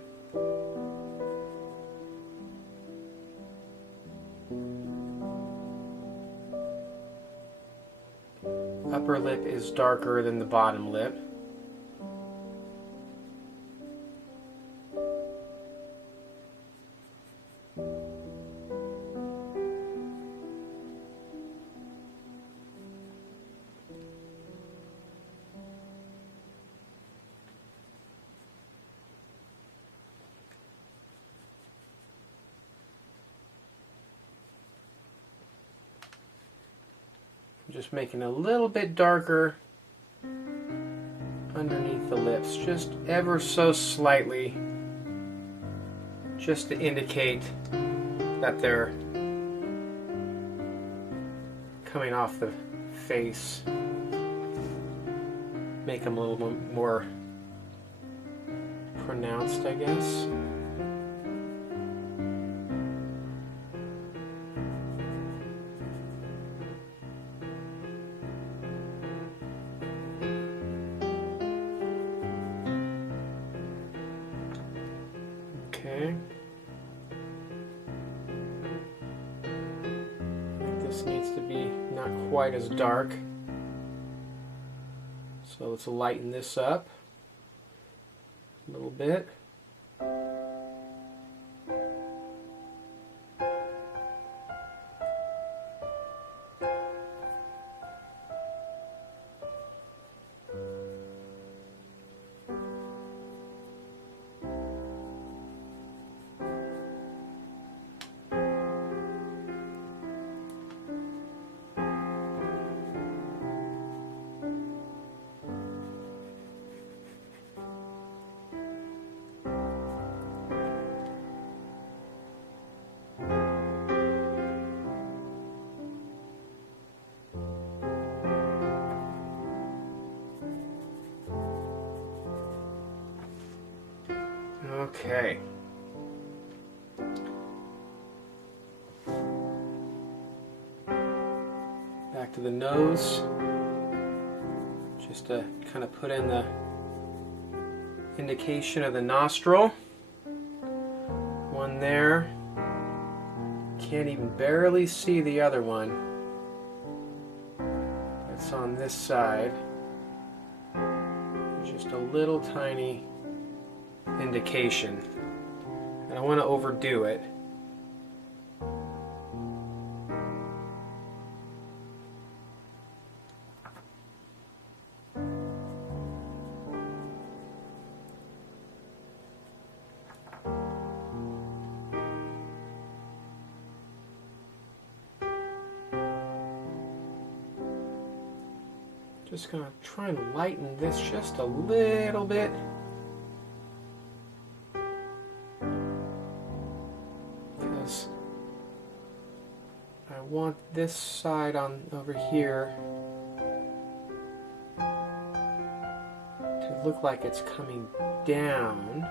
Upper lip is darker than the bottom lip. Just making a little bit darker underneath the lips, just ever so slightly, just to indicate that they're coming off the face. Make them a little more pronounced, I guess. Okay. I think this needs to be not quite as dark. So let's lighten this up a little bit. Okay. Back to the nose. Just to kind of put in the indication of the nostril. One there. Can't even barely see the other one. That's on this side. Just a little tiny indication. I don't want to overdo it. Just gonna try and lighten this just a little bit. want this side on over here to look like it's coming down.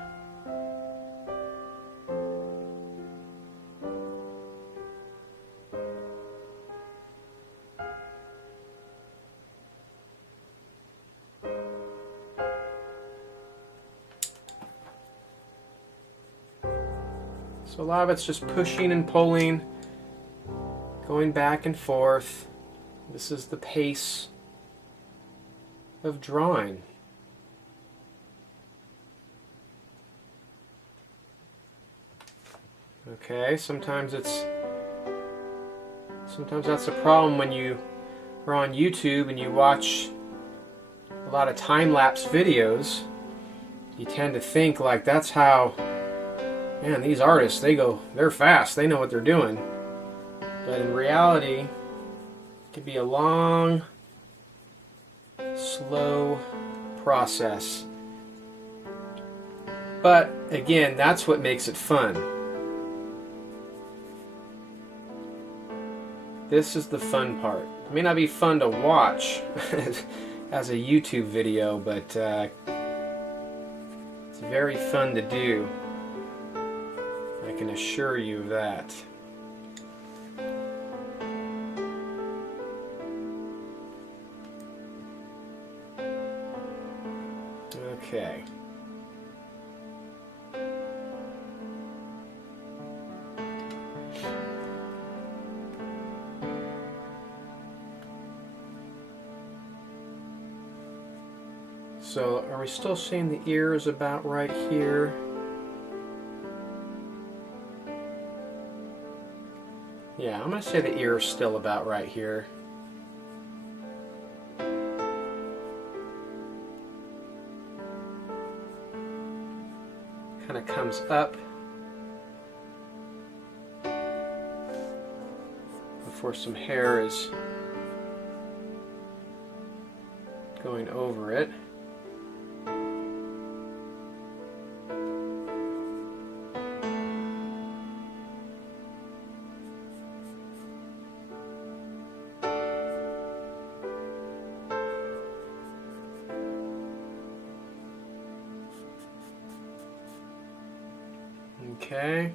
So a lot of it's just pushing and pulling, going back and forth. This is the pace of drawing. Okay, sometimes that's the problem when you are on YouTube and you watch a lot of time-lapse videos. You tend to think like that's how, man, these artists, they're fast, they know what they're doing. But in reality, it could be a long, slow process. But again, that's what makes it fun. This is the fun part. It may not be fun to watch as a YouTube video, but it's very fun to do. I can assure you of that. Okay. So, are we still seeing the ears about right here? Yeah, I'm going to say the ear is still about right here. Kind of comes up before some hair is going over it. Okay.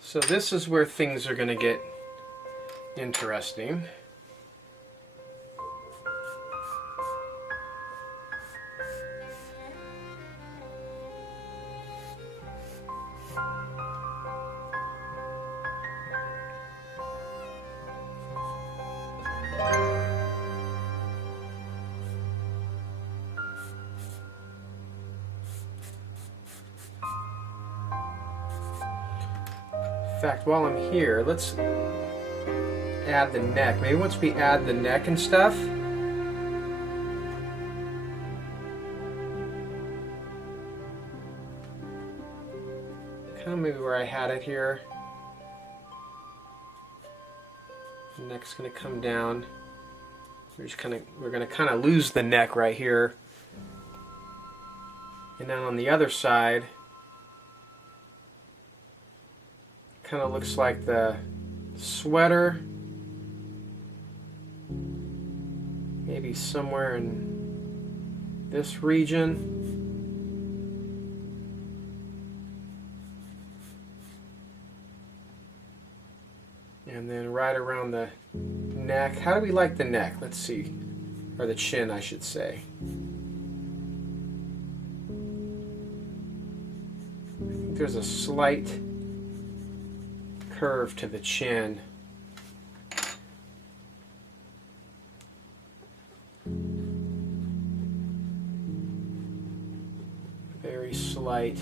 So this is where things are going to get interesting. In fact, while I'm here, let's add the neck. Maybe once we add the neck and stuff, kind of maybe where I had it here. The neck's going to come down. We're going to kind of lose the neck right here. And then on the other side, kind of looks like the sweater, maybe somewhere in this region. And then right around the neck. How do we like the neck? Let's see. Or the chin, I should say. I think there's a slight curve to the chin. Very slight.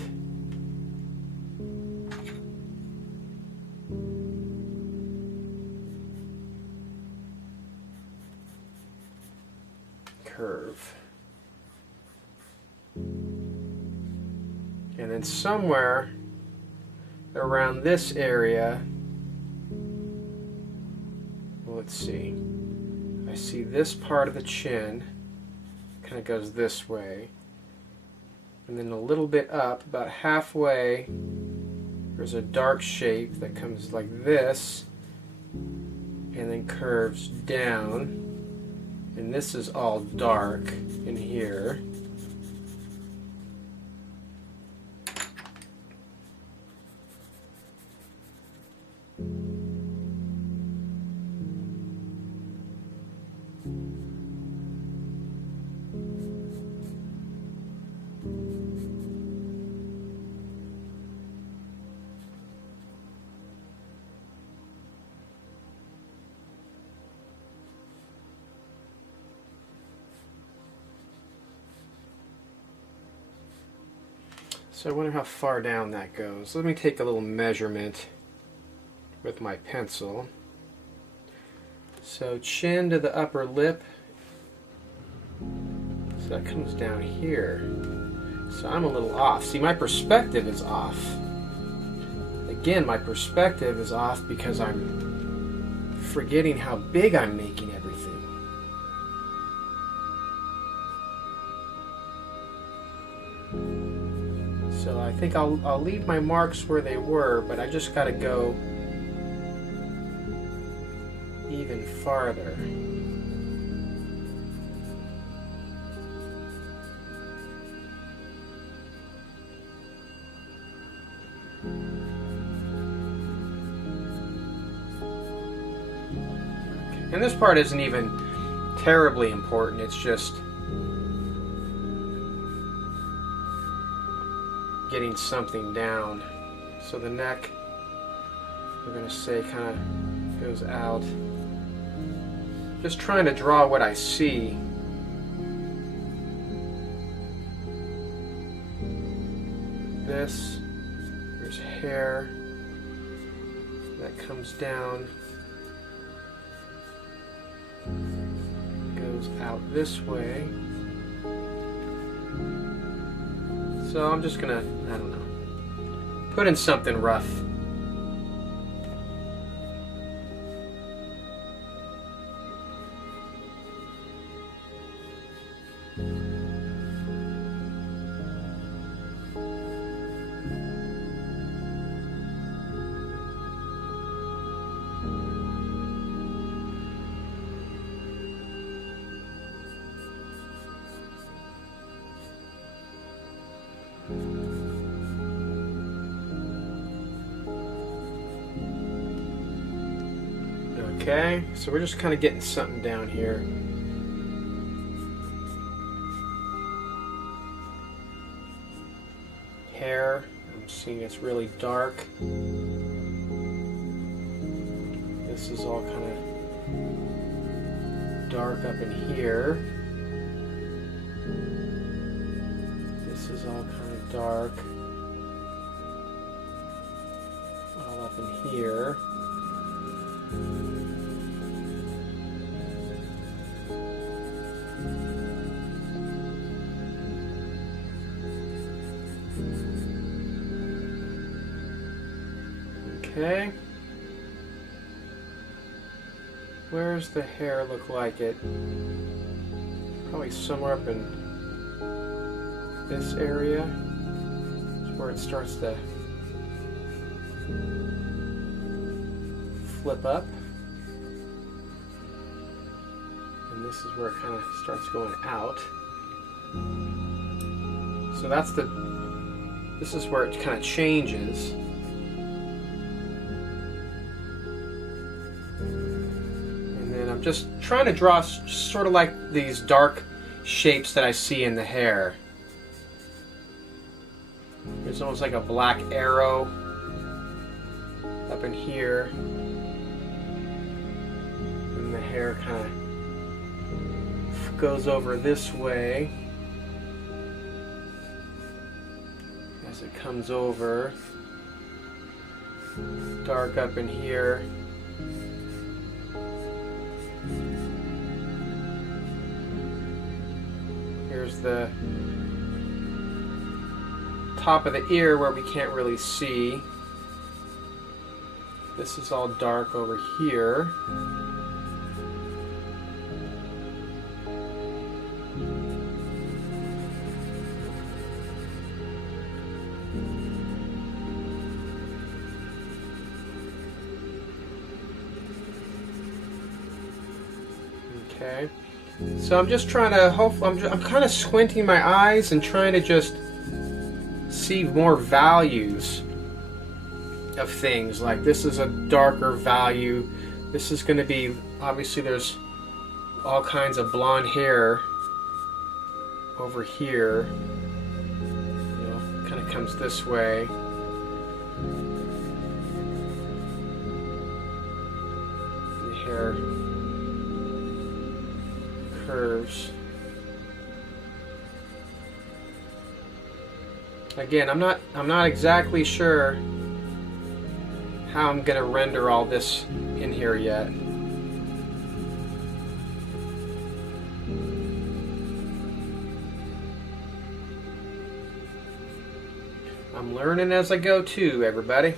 Curve. And then somewhere around this area, let's see, I see this part of the chin kind of goes this way, And then a little bit up, about halfway, there's a dark shape that comes like this and then curves down. And this is all dark in here. So I wonder how far down that goes. Let me take a little measurement with my pencil. So chin to the upper lip. So that comes down here. So I'm a little off. See, my perspective is off. Again, my perspective is off because I'm forgetting how big I'm making everything. So I think I'll leave my marks where they were, but I just got to go even farther. And this part isn't even terribly important, it's just getting something down. So the neck, we're going to say, kind of goes out. Just trying to draw what I see. This, there's hair that comes down, goes out this way. So I'm just gonna, I don't know, put in something rough. Okay, so we're just kind of getting something down here. Hair, I'm seeing it's really dark. This is all kind of dark up in here. This is all kind of dark. All up in here. Okay. Where does the hair look like it? Probably somewhere up in this area. It's where it starts to flip up. And this is where it kind of starts going out. So that's this is where it kind of changes. I'm just trying to draw sort of like these dark shapes that I see in the hair. There's almost like a black arrow up in here. And the hair kind of goes over this way as it comes over. Dark up in here. Here's the top of the ear where we can't really see. This is all dark over here. Okay. So I'm just trying to, I'm kind of squinting my eyes and trying to just see more values of things. Like this is a darker value. This is going to be, obviously there's all kinds of blonde hair over here. You know, kind of comes this way. The hair curves. Again, I'm not exactly sure how I'm going to render all this in here yet. I'm learning as I go too, everybody.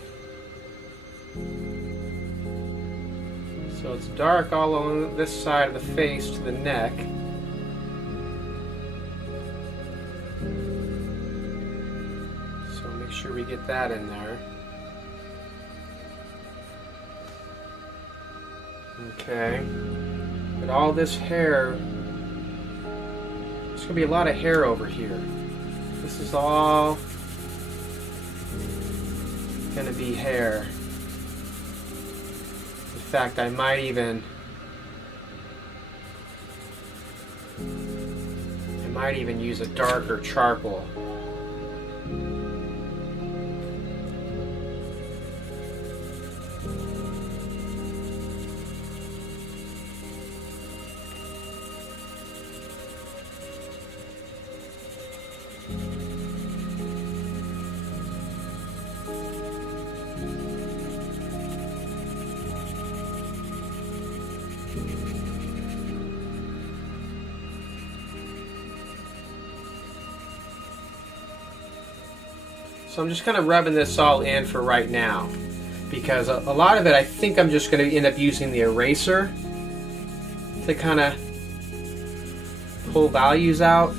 So it's dark all along this side of the face to the neck. So make sure we get that in there. Okay. But all this hair, there's going to be a lot of hair over here. This is all going to be hair. In fact, I might even use a darker charcoal. So I'm just kind of rubbing this all in for right now, because a lot of it I think I'm just going to end up using the eraser to kind of pull values out.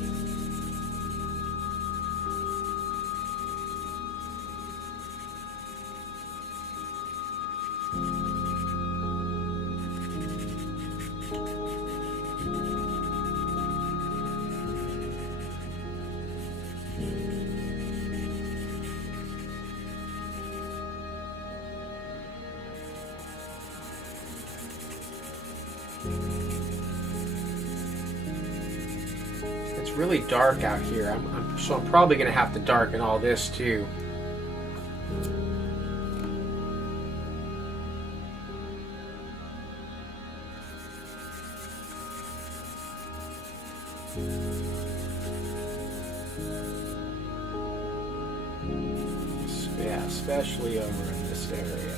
It's really dark out here, so I'm probably going to have to darken all this too. Yeah, especially over in this area.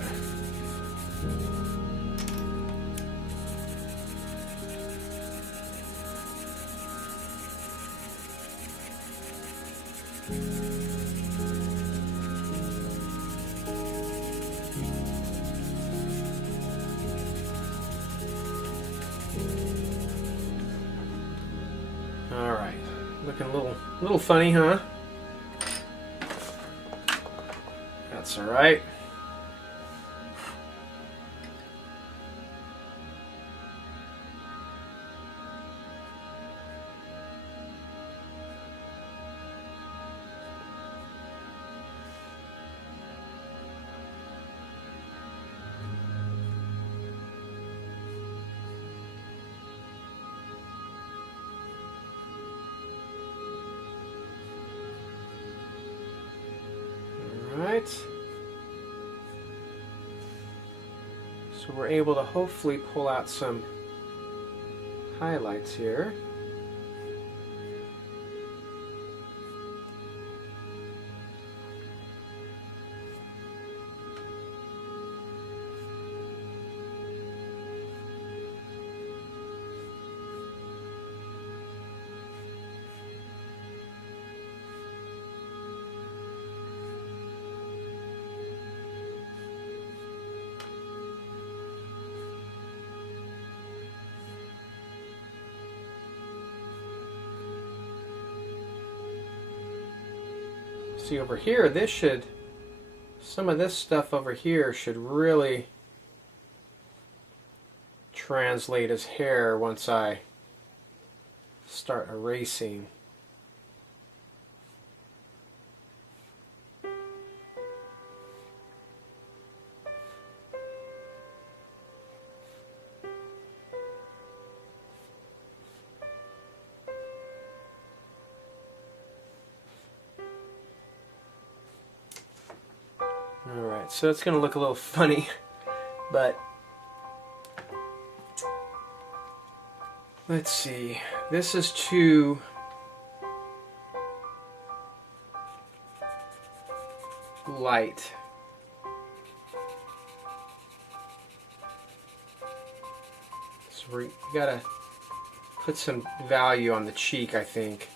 All right, looking a little funny, huh? That's all right. Alright, so we're able to hopefully pull out some highlights here. See over here, some of this stuff over here should really translate his hair once I start erasing. Alright, so it's going to look a little funny, but let's see. This is too light. So we gotta put some value on the cheek, I think.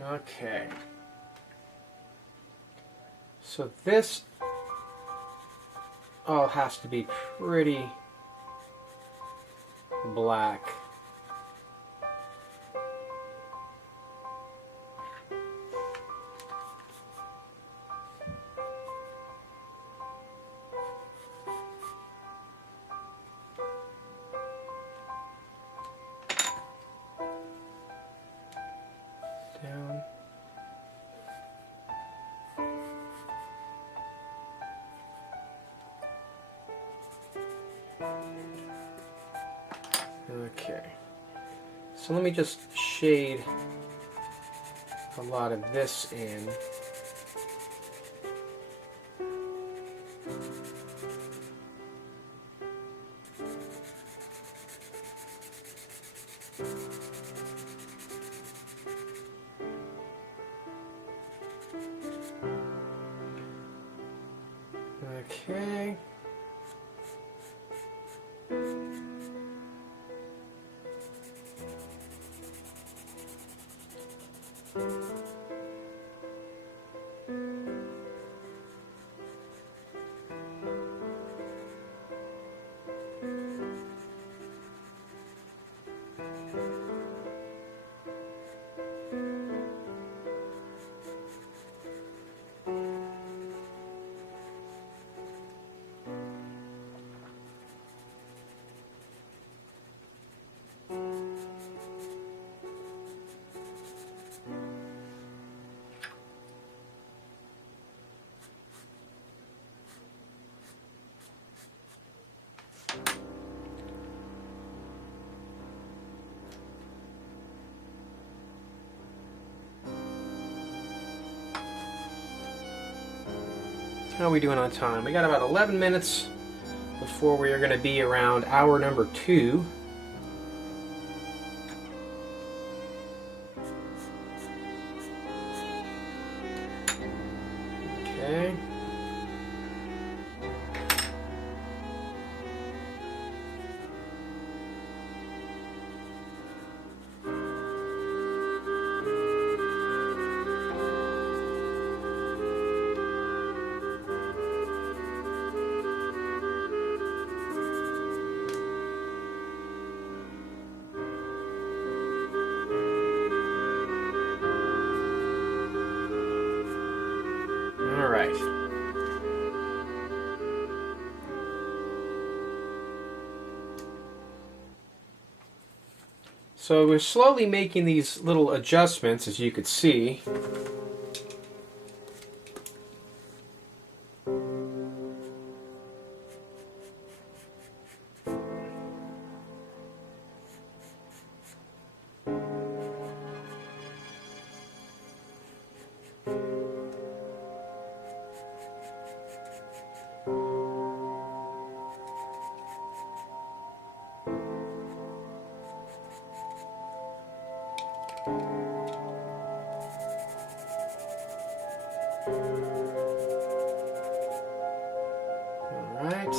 Okay. So this all has to be pretty black. Down. Okay. So let me just shade a lot of this in. Okay. How are we doing on time? We got about 11 minutes before we are going to be around hour number 2. Okay. So we're slowly making these little adjustments, as you could see. All right.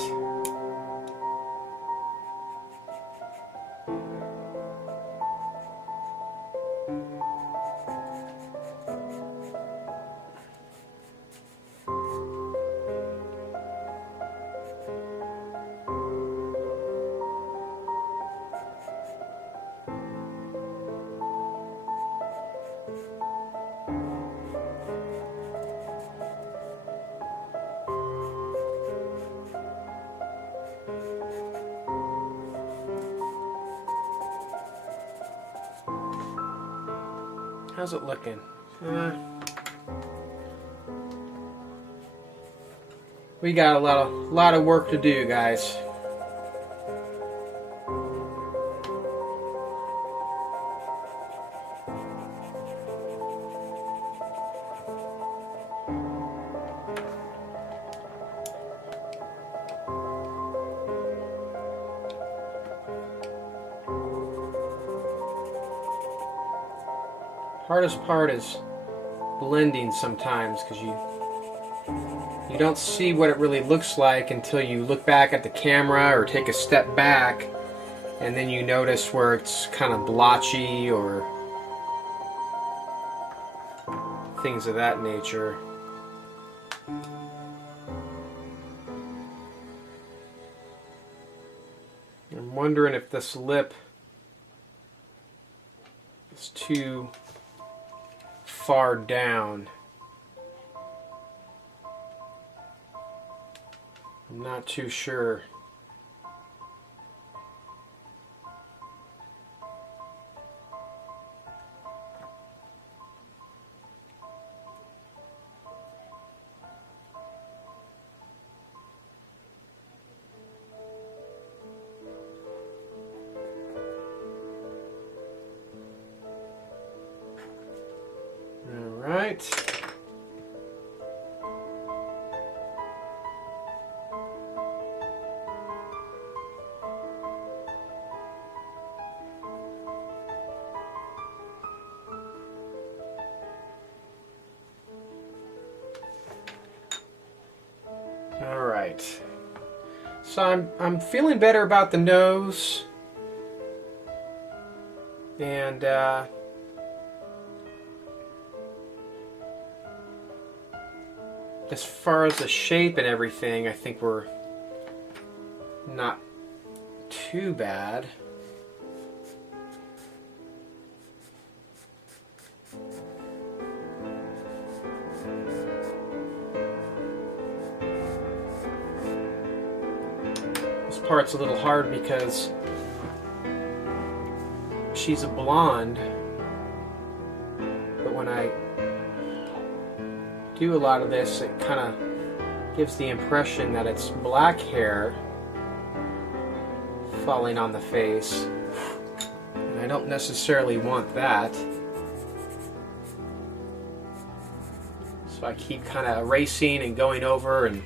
How's it looking? We got a lot of work to do, guys. Hardest part is blending sometimes, because you don't see what it really looks like until you look back at the camera or take a step back, and then you notice where it's kind of blotchy or things of that nature. I'm wondering if this lip is too far down. I'm not too sure. All right. All right. So I'm feeling better about the nose, and as far as the shape and everything, I think we're not too bad. This part's a little hard because she's a blonde, but when I do a lot of this, it kind of gives the impression that it's black hair falling on the face, and I don't necessarily want that, so I keep kind of erasing and going over and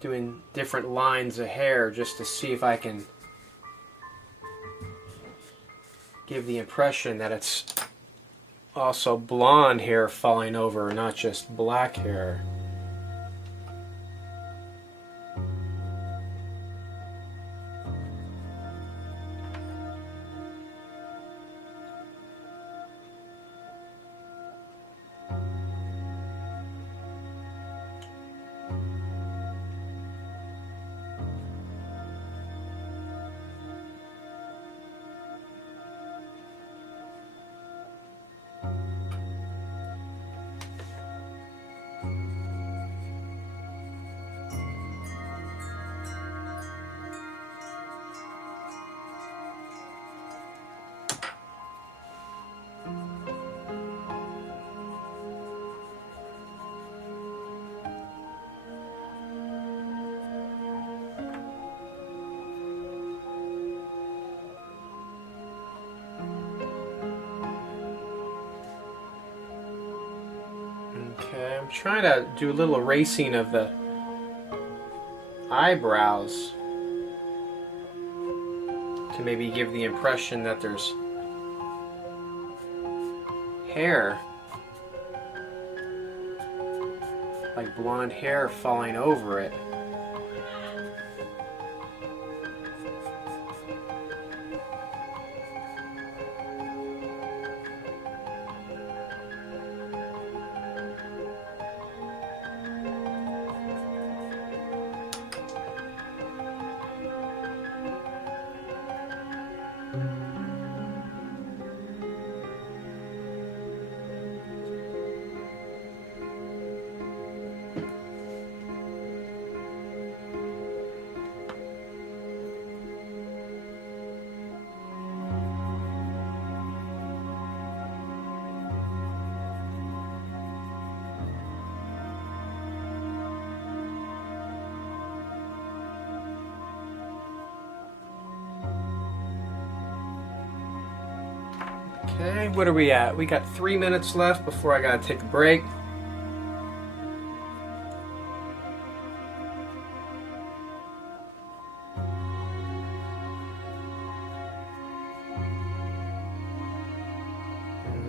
doing different lines of hair just to see if I can give the impression that it's also blonde hair falling over, not just black hair. Okay, I'm trying to do a little erasing of the eyebrows to maybe give the impression that there's hair. Like blonde hair falling over it. Okay, what are we at? We got 3 minutes left before I gotta take a break.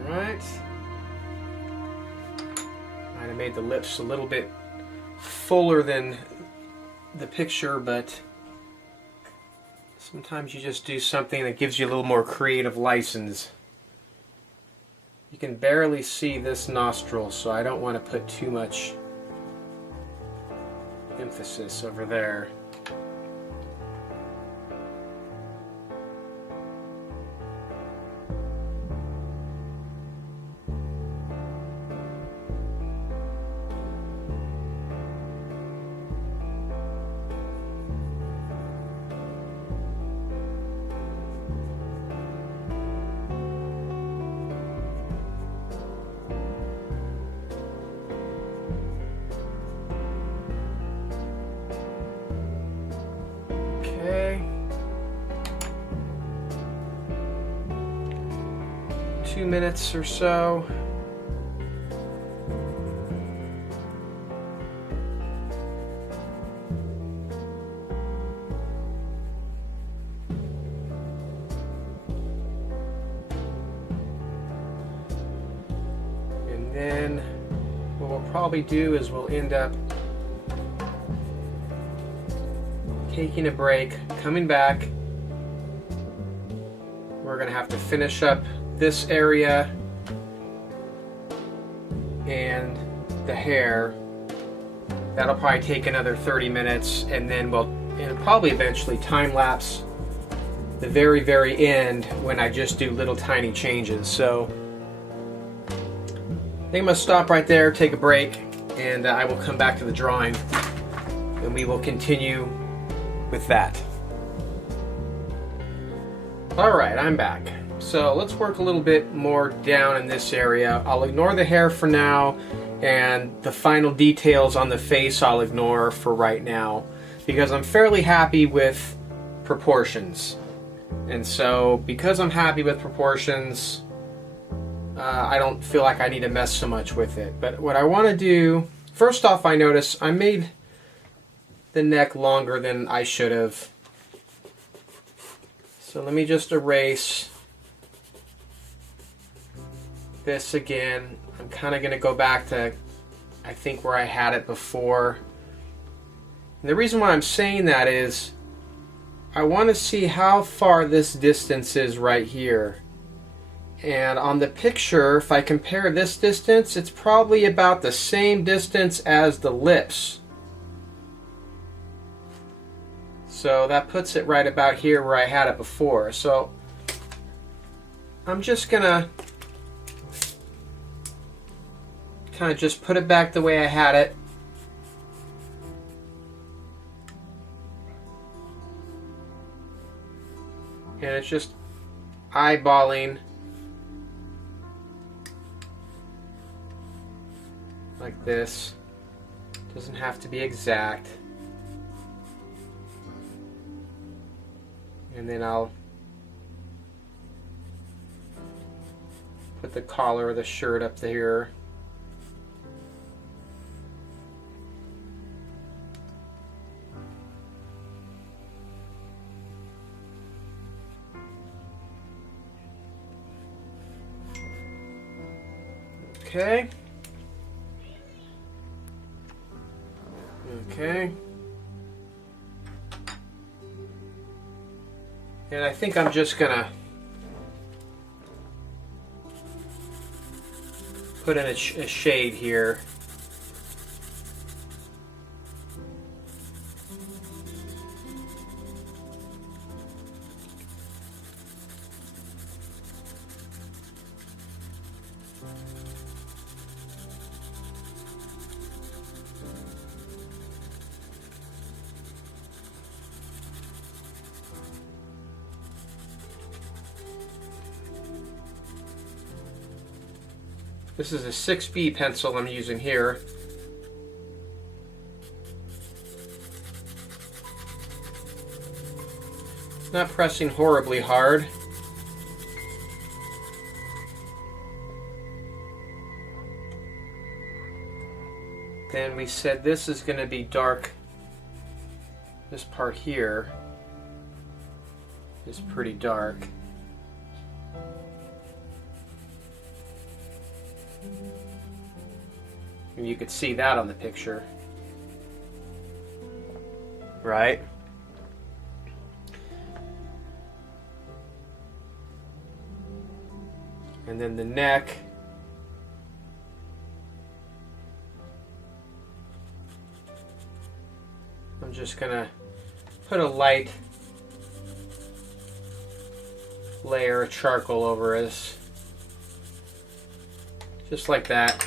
Alright. Might have made the lips a little bit fuller than the picture, but sometimes you just do something that gives you a little more creative license. You can barely see this nostril, so I don't want to put too much emphasis over there. Okay. 2 minutes or so. And then what we'll probably do is we'll end up taking a break, coming back. We're gonna have to finish up this area and the hair. That'll probably take another 30 minutes, and then it'll probably eventually time lapse the very, very end when I just do little tiny changes. So I think I'm gonna stop right there, take a break, and I will come back to the drawing and we will continue with that. Alright, I'm back. So let's work a little bit more down in this area. I'll ignore the hair for now, and the final details on the face I'll ignore for right now, because I'm fairly happy with proportions. And so because I'm happy with proportions, I don't feel like I need to mess so much with it. But what I want to do, first off, I notice I made the neck longer than I should have. So let me just erase this again. I'm kind of going to go back to, I think, where I had it before. And the reason why I'm saying that is I want to see how far this distance is right here. And on the picture, if I compare this distance, it's probably about the same distance as the lips. So that puts it right about here where I had it before. So I'm just gonna kind of just put it back the way I had it. And it's just eyeballing like this. Doesn't have to be exact. And then I'll put the collar of the shirt up there. Okay. Okay. And I think I'm just gonna put in a shade here. This is a 6B pencil I'm using here. Not pressing horribly hard. Then we said this is going to be dark. This part here is pretty dark. And you could see that on the picture, right? And then the neck, I'm just gonna put a light layer of charcoal over this, just like that.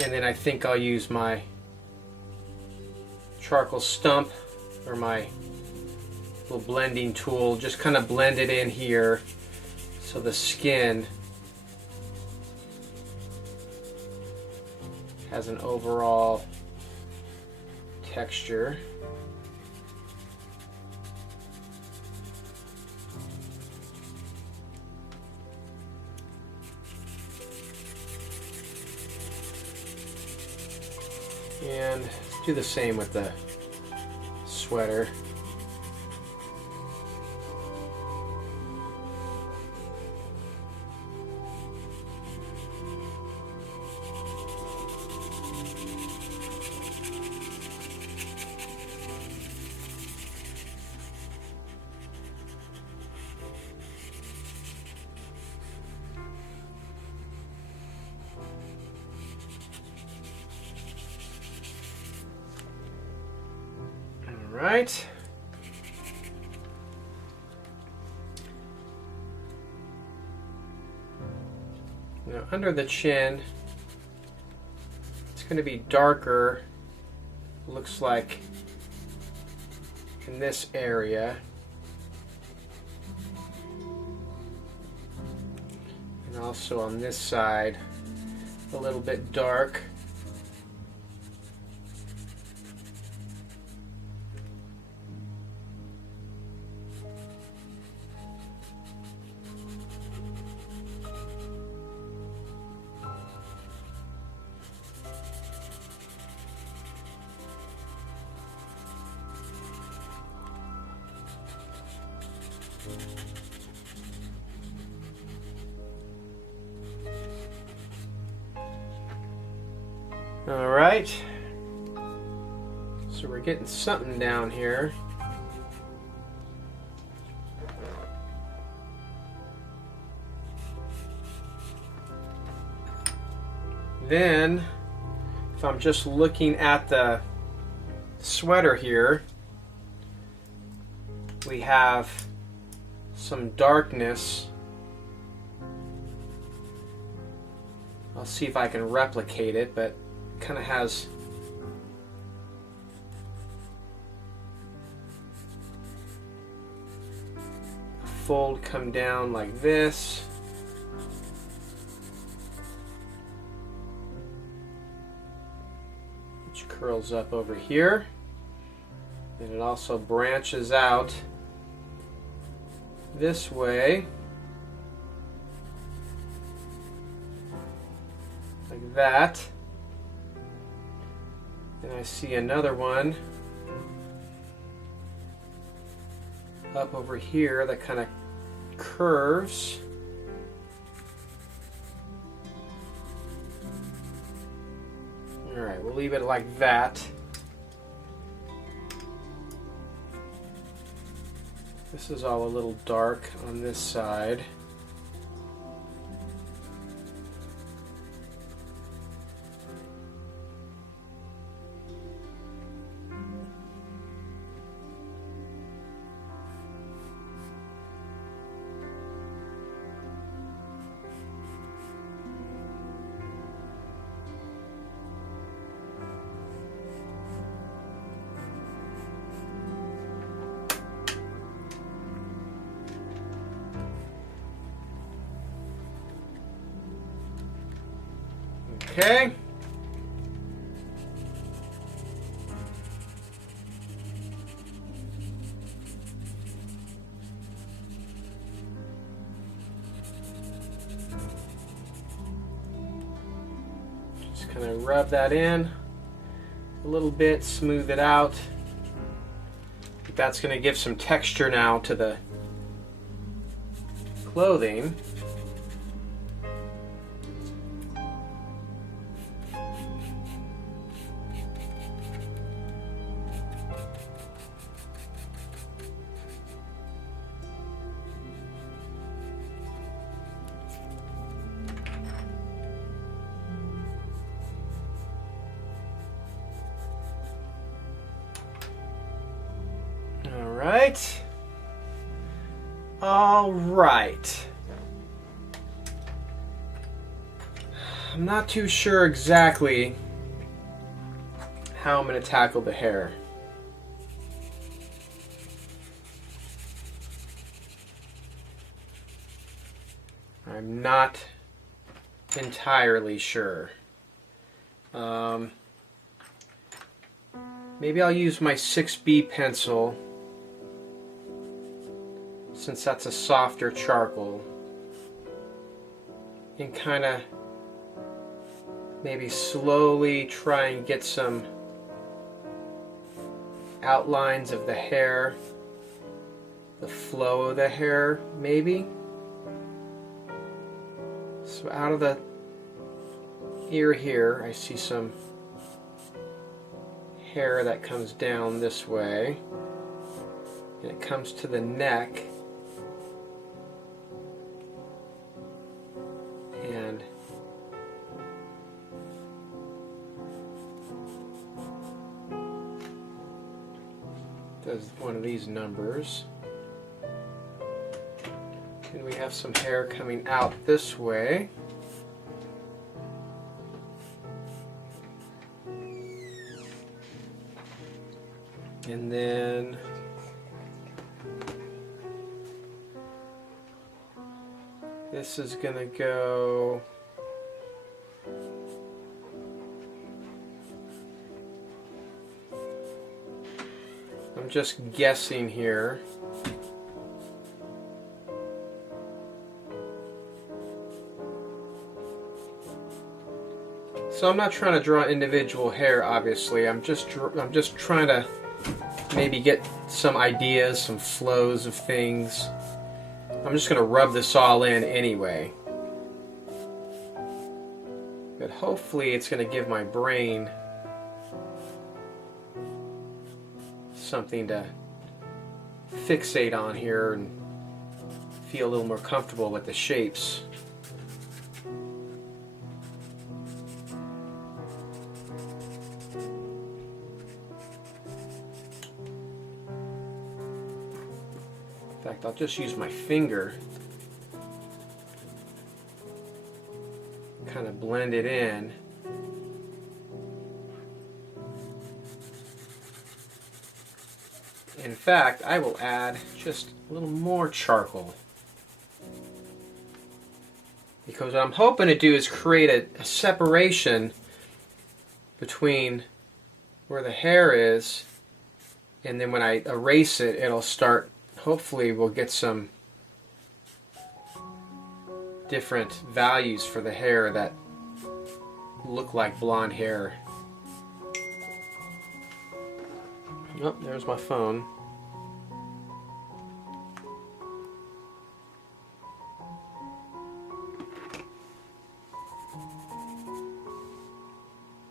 And then I think I'll use my charcoal stump or my little blending tool, just kind of blend it in here so the skin has an overall texture. And do the same with the sweater. Right. Now under the chin, it's going to be darker, looks like, in this area. And also on this side, a little bit dark. All right, so we're getting something down here. Then, if I'm just looking at the sweater here, we have some darkness. I'll see if I can replicate it, but it kind of has a fold come down like this. Which curls up over here. And it also branches out this way, like that. And I see another one up over here that kind of curves. Alright, we'll leave it like that. This is all a little dark on this side. Okay. Just kind of rub that in a little bit, smooth it out. That's going to give some texture now to the clothing. All right. I'm not too sure exactly how I'm going to tackle the hair. I'm not entirely sure. Maybe I'll use my 6B pencil, since that's a softer charcoal, and kind of maybe slowly try and get some outlines of the hair, the flow of the hair maybe. So out of the ear here, I see some hair that comes down this way, and it comes to the neck. And does one of these numbers. And we have some hair coming out this way. And then this is going to go I'm just guessing here. So I'm not trying to draw individual hair, obviously. I'm just trying to maybe get some ideas, some flows of things. I'm just going to rub this all in anyway. But hopefully it's going to give my brain something to fixate on here and feel a little more comfortable with the shapes. In fact, I'll just use my finger, kind of blend it in. In fact, I will add just a little more charcoal, because what I'm hoping to do is create a separation between where the hair is, and then when I erase it, it'll start. Hopefully we'll get some different values for the hair that look like blonde hair. Oh, there's my phone.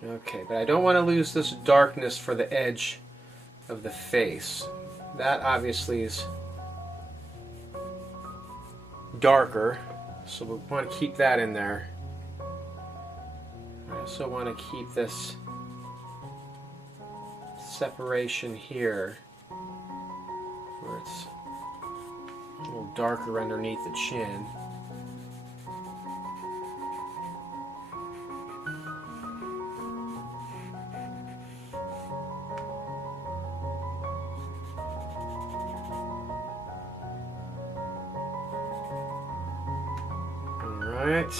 Okay, but I don't want to lose this darkness for the edge of the face. That obviously is darker, so we want to keep that in there. I also want to keep this separation here where it's a little darker underneath the chin. Alright.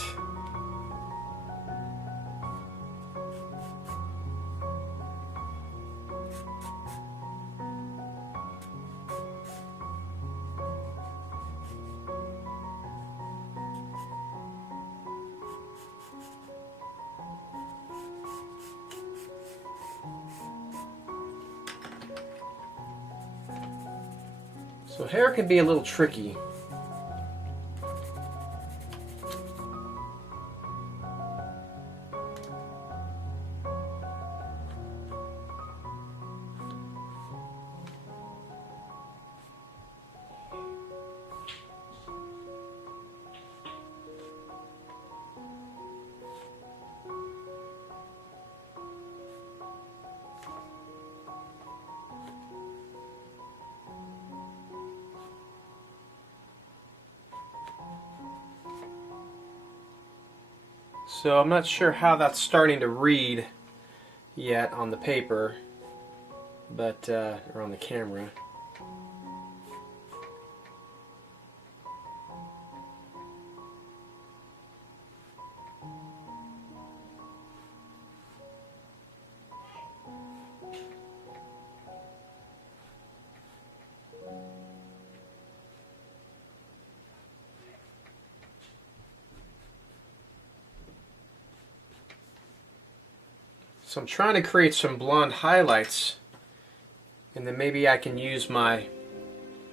So hair can be a little tricky. So I'm not sure how that's starting to read yet on the paper, but or on the camera. So I'm trying to create some blonde highlights, and then maybe I can use my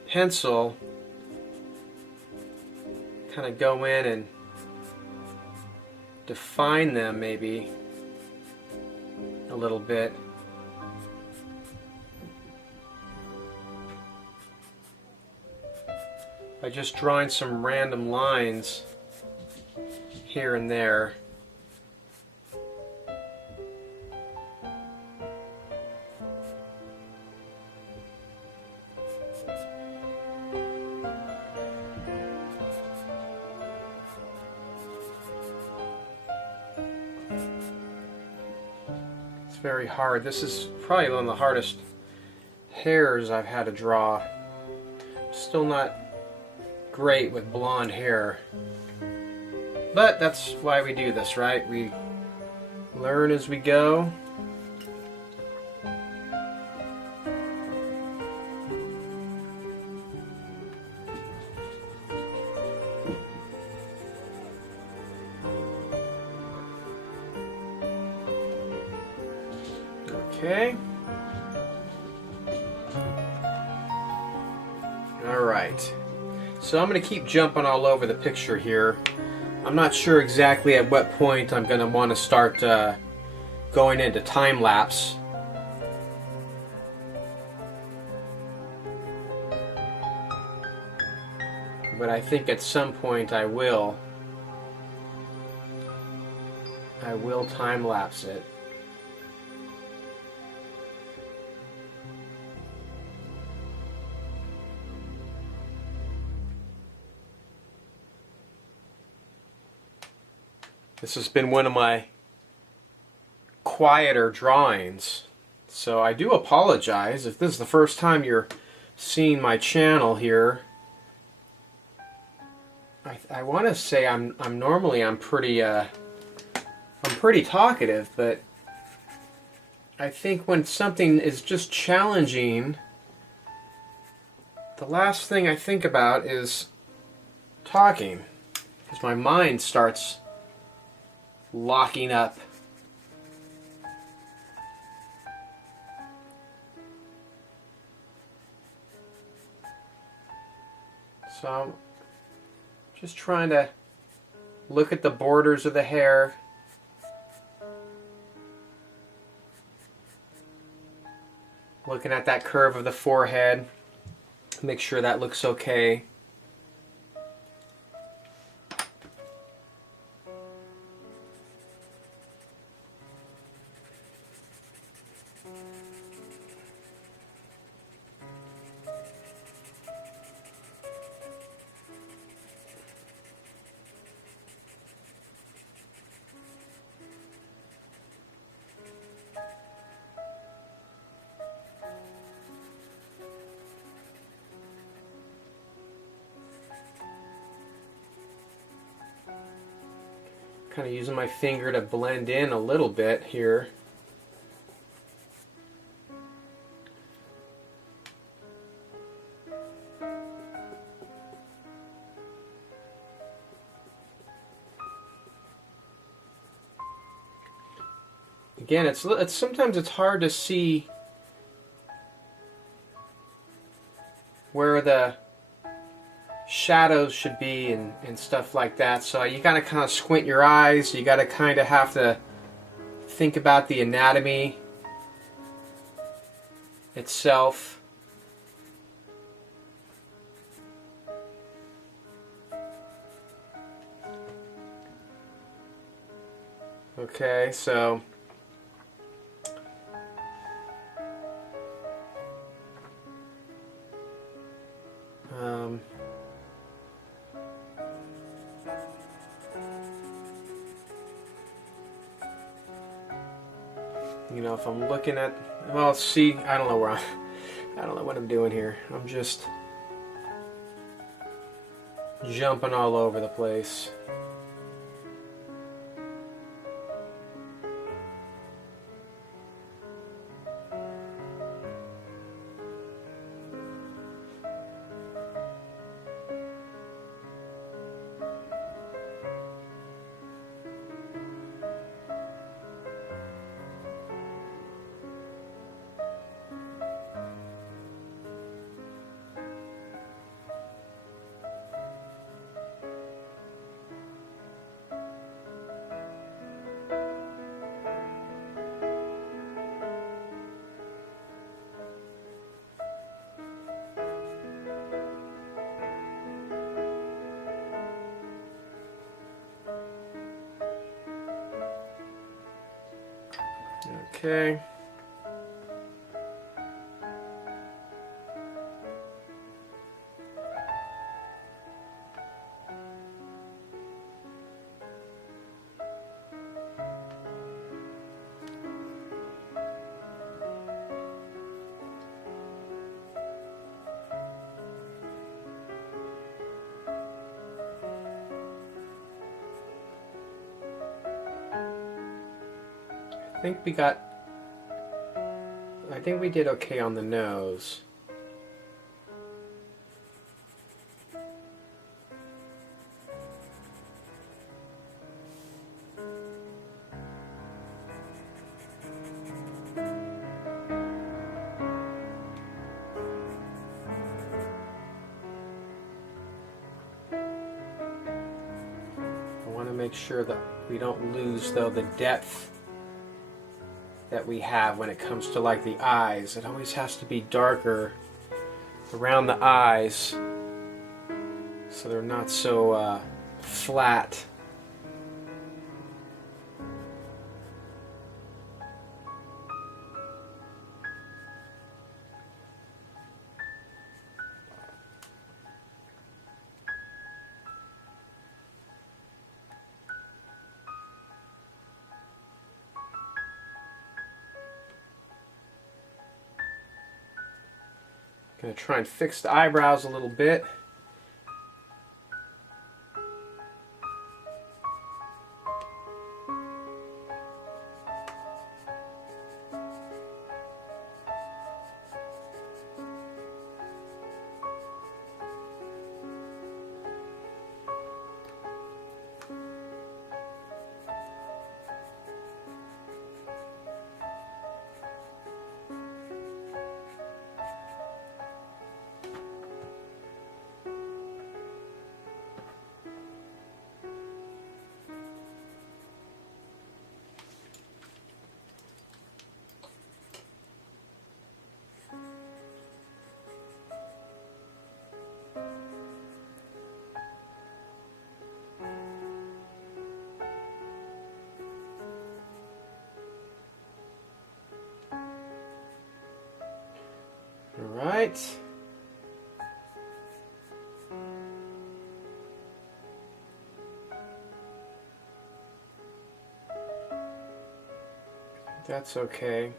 pencil, kind of go in and define them maybe a little bit. By just drawing some random lines here and there. Very hard. This is probably one of the hardest hairs I've had to draw. Still not great with blonde hair. But that's why we do this, right? We learn as we go. Okay. Alright. So I'm going to keep jumping all over the picture here. I'm not sure exactly at what point I'm going to want to start going into time lapse. But I think at some point I will time lapse it. This has been one of my quieter drawings, so I do apologize if this is the first time you're seeing my channel here. I want to say I'm pretty talkative, but I think when something is just challenging, the last thing I think about is talking, because my mind starts locking up. So I'm just trying to look at the borders of the hair. Looking at that curve of the forehead. Make sure that looks okay. Kind of using my finger to blend in a little bit here. Again, it's sometimes it's hard to see where the shadows should be and stuff like that. So you gotta kind of squint your eyes. You gotta kind of have to think about the anatomy itself. Okay, so you know, if I'm looking at, well, see, I don't know where I don't know what I'm doing here. I'm just jumping all over the place. Okay. I think we did okay on the nose. I want to make sure that we don't lose, though, the depth that we have when it comes to like the eyes. It always has to be darker around the eyes so they're not so flat. Gonna try and fix the eyebrows a little bit. right. That's okay.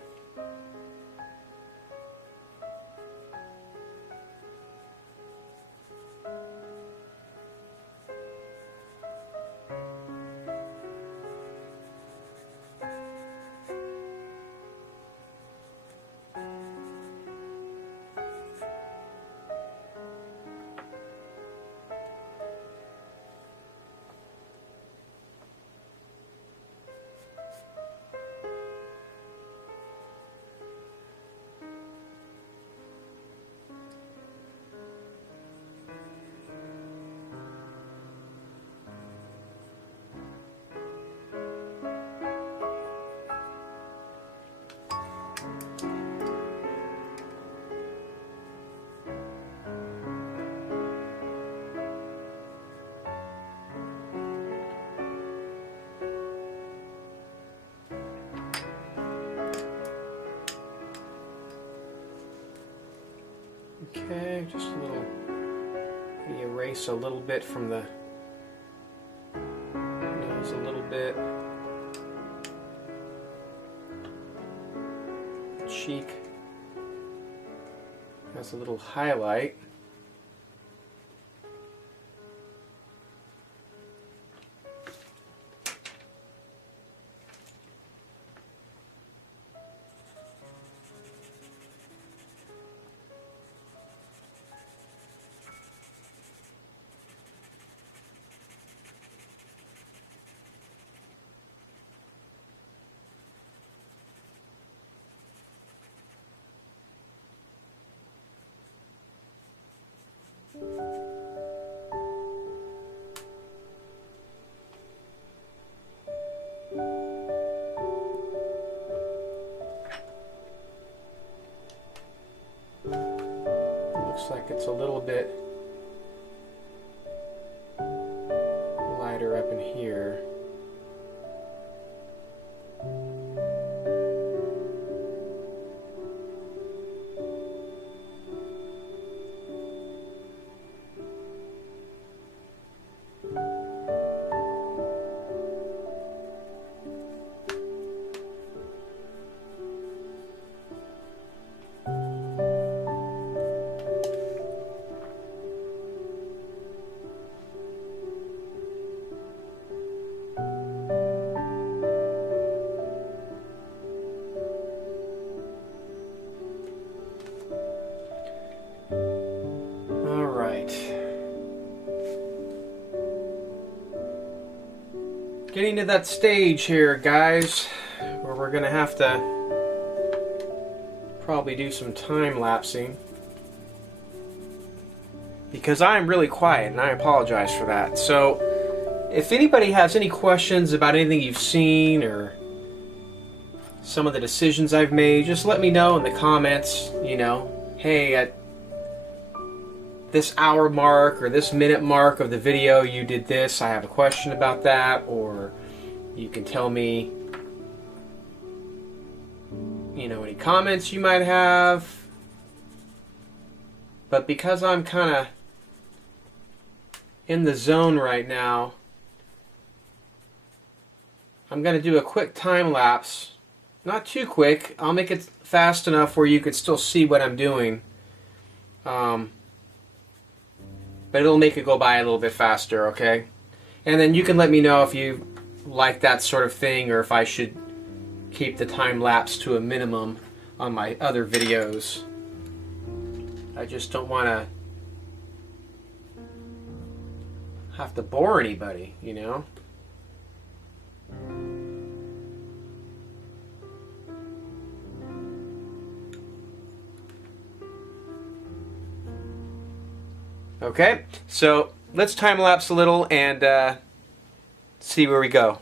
Okay, just a little, erase a little bit from the nose a little bit. Cheek has a little highlight. Looks like it's a little bit lighter up in here. Getting to that stage here, guys, where we're gonna have to probably do some time lapsing, because I'm really quiet and I apologize for that. So if anybody has any questions about anything you've seen or some of the decisions I've made, just let me know in the comments. You know, hey, at this hour mark or this minute mark of the video you did this, I have a question about that. Or you can tell me, you know, any comments you might have. But because I'm kind of in the zone right now, I'm going to do a quick time lapse. Not too quick. I'll make it fast enough where you could still see what I'm doing. But it'll make it go by a little bit faster, okay? And then you can let me know if you like that sort of thing, or if I should keep the time lapse to a minimum on my other videos. I just don't want to have to bore anybody, you know? Okay, so let's time lapse a little and see where we go.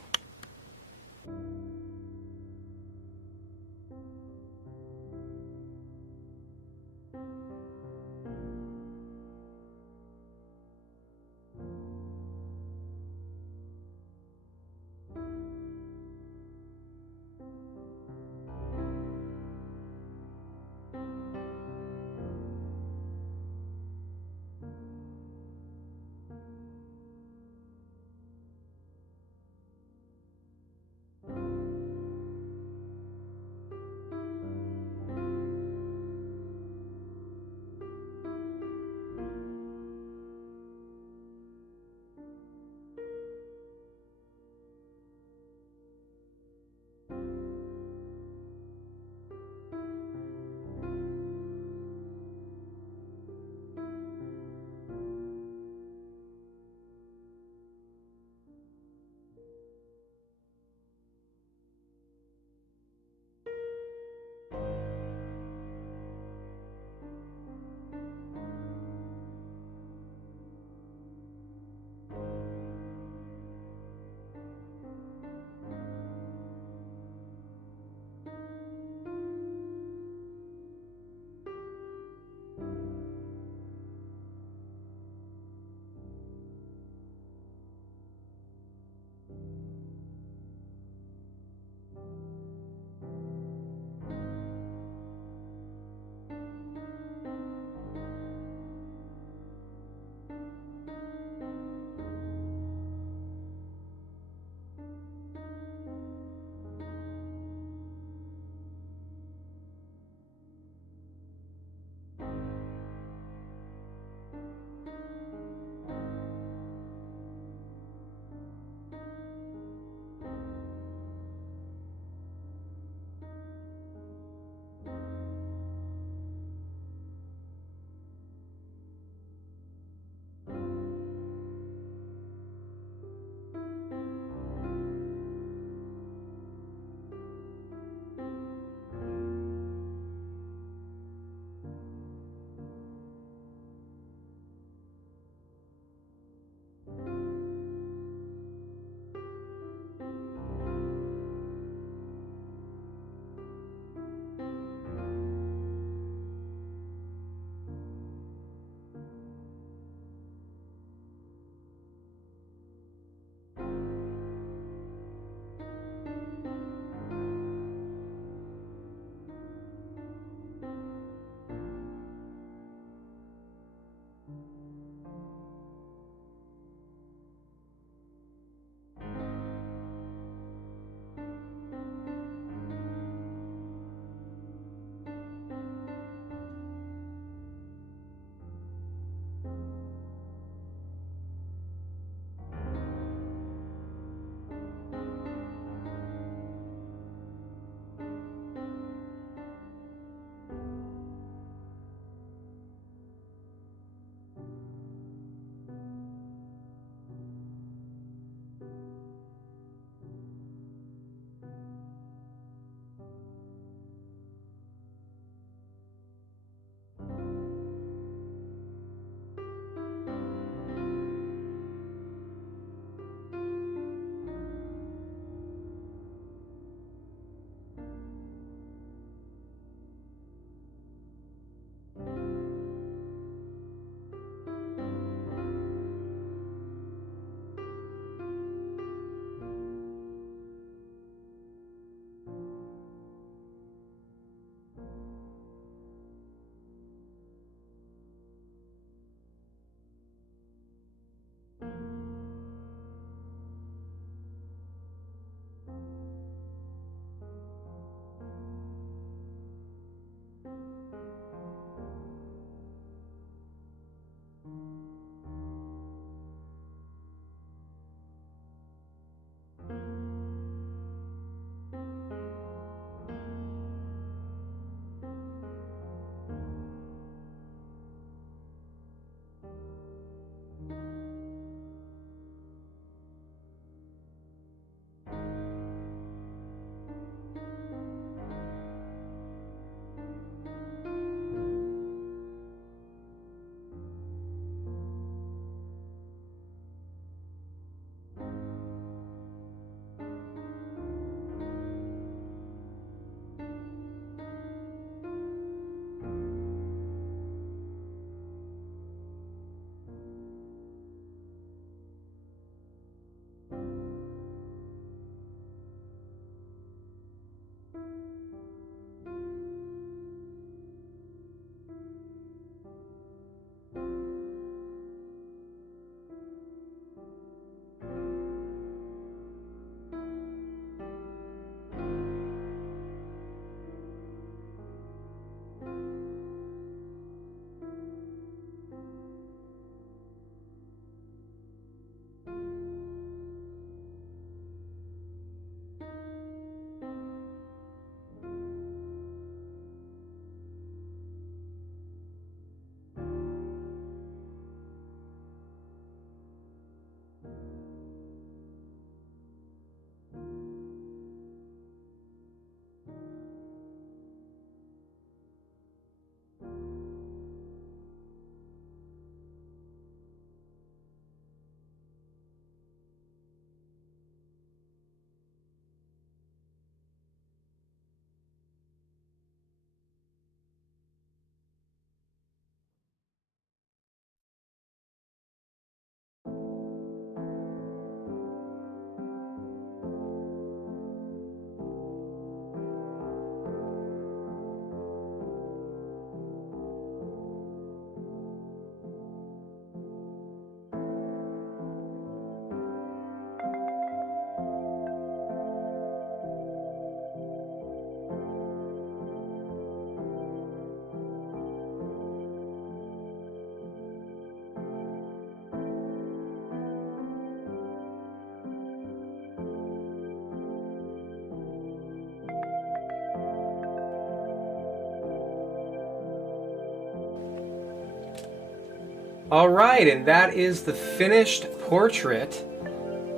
Alright, and that is the finished portrait.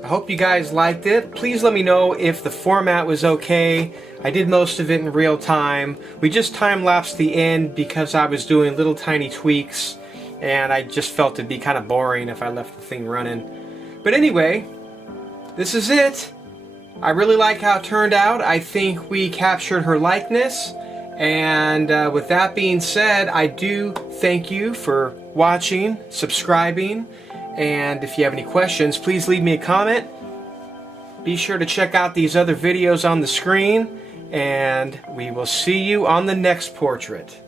I hope you guys liked it. Please let me know if the format was okay. I did most of it in real time. We just time-lapsed the end because I was doing little tiny tweaks, and I just felt it'd be kind of boring if I left the thing running. But anyway, this is it. I really like how it turned out. I think we captured her likeness. And with that being said, I do thank you for watching, subscribing, and if you have any questions, please leave me a comment. Be sure to check out these other videos on the screen, and we will see you on the next portrait.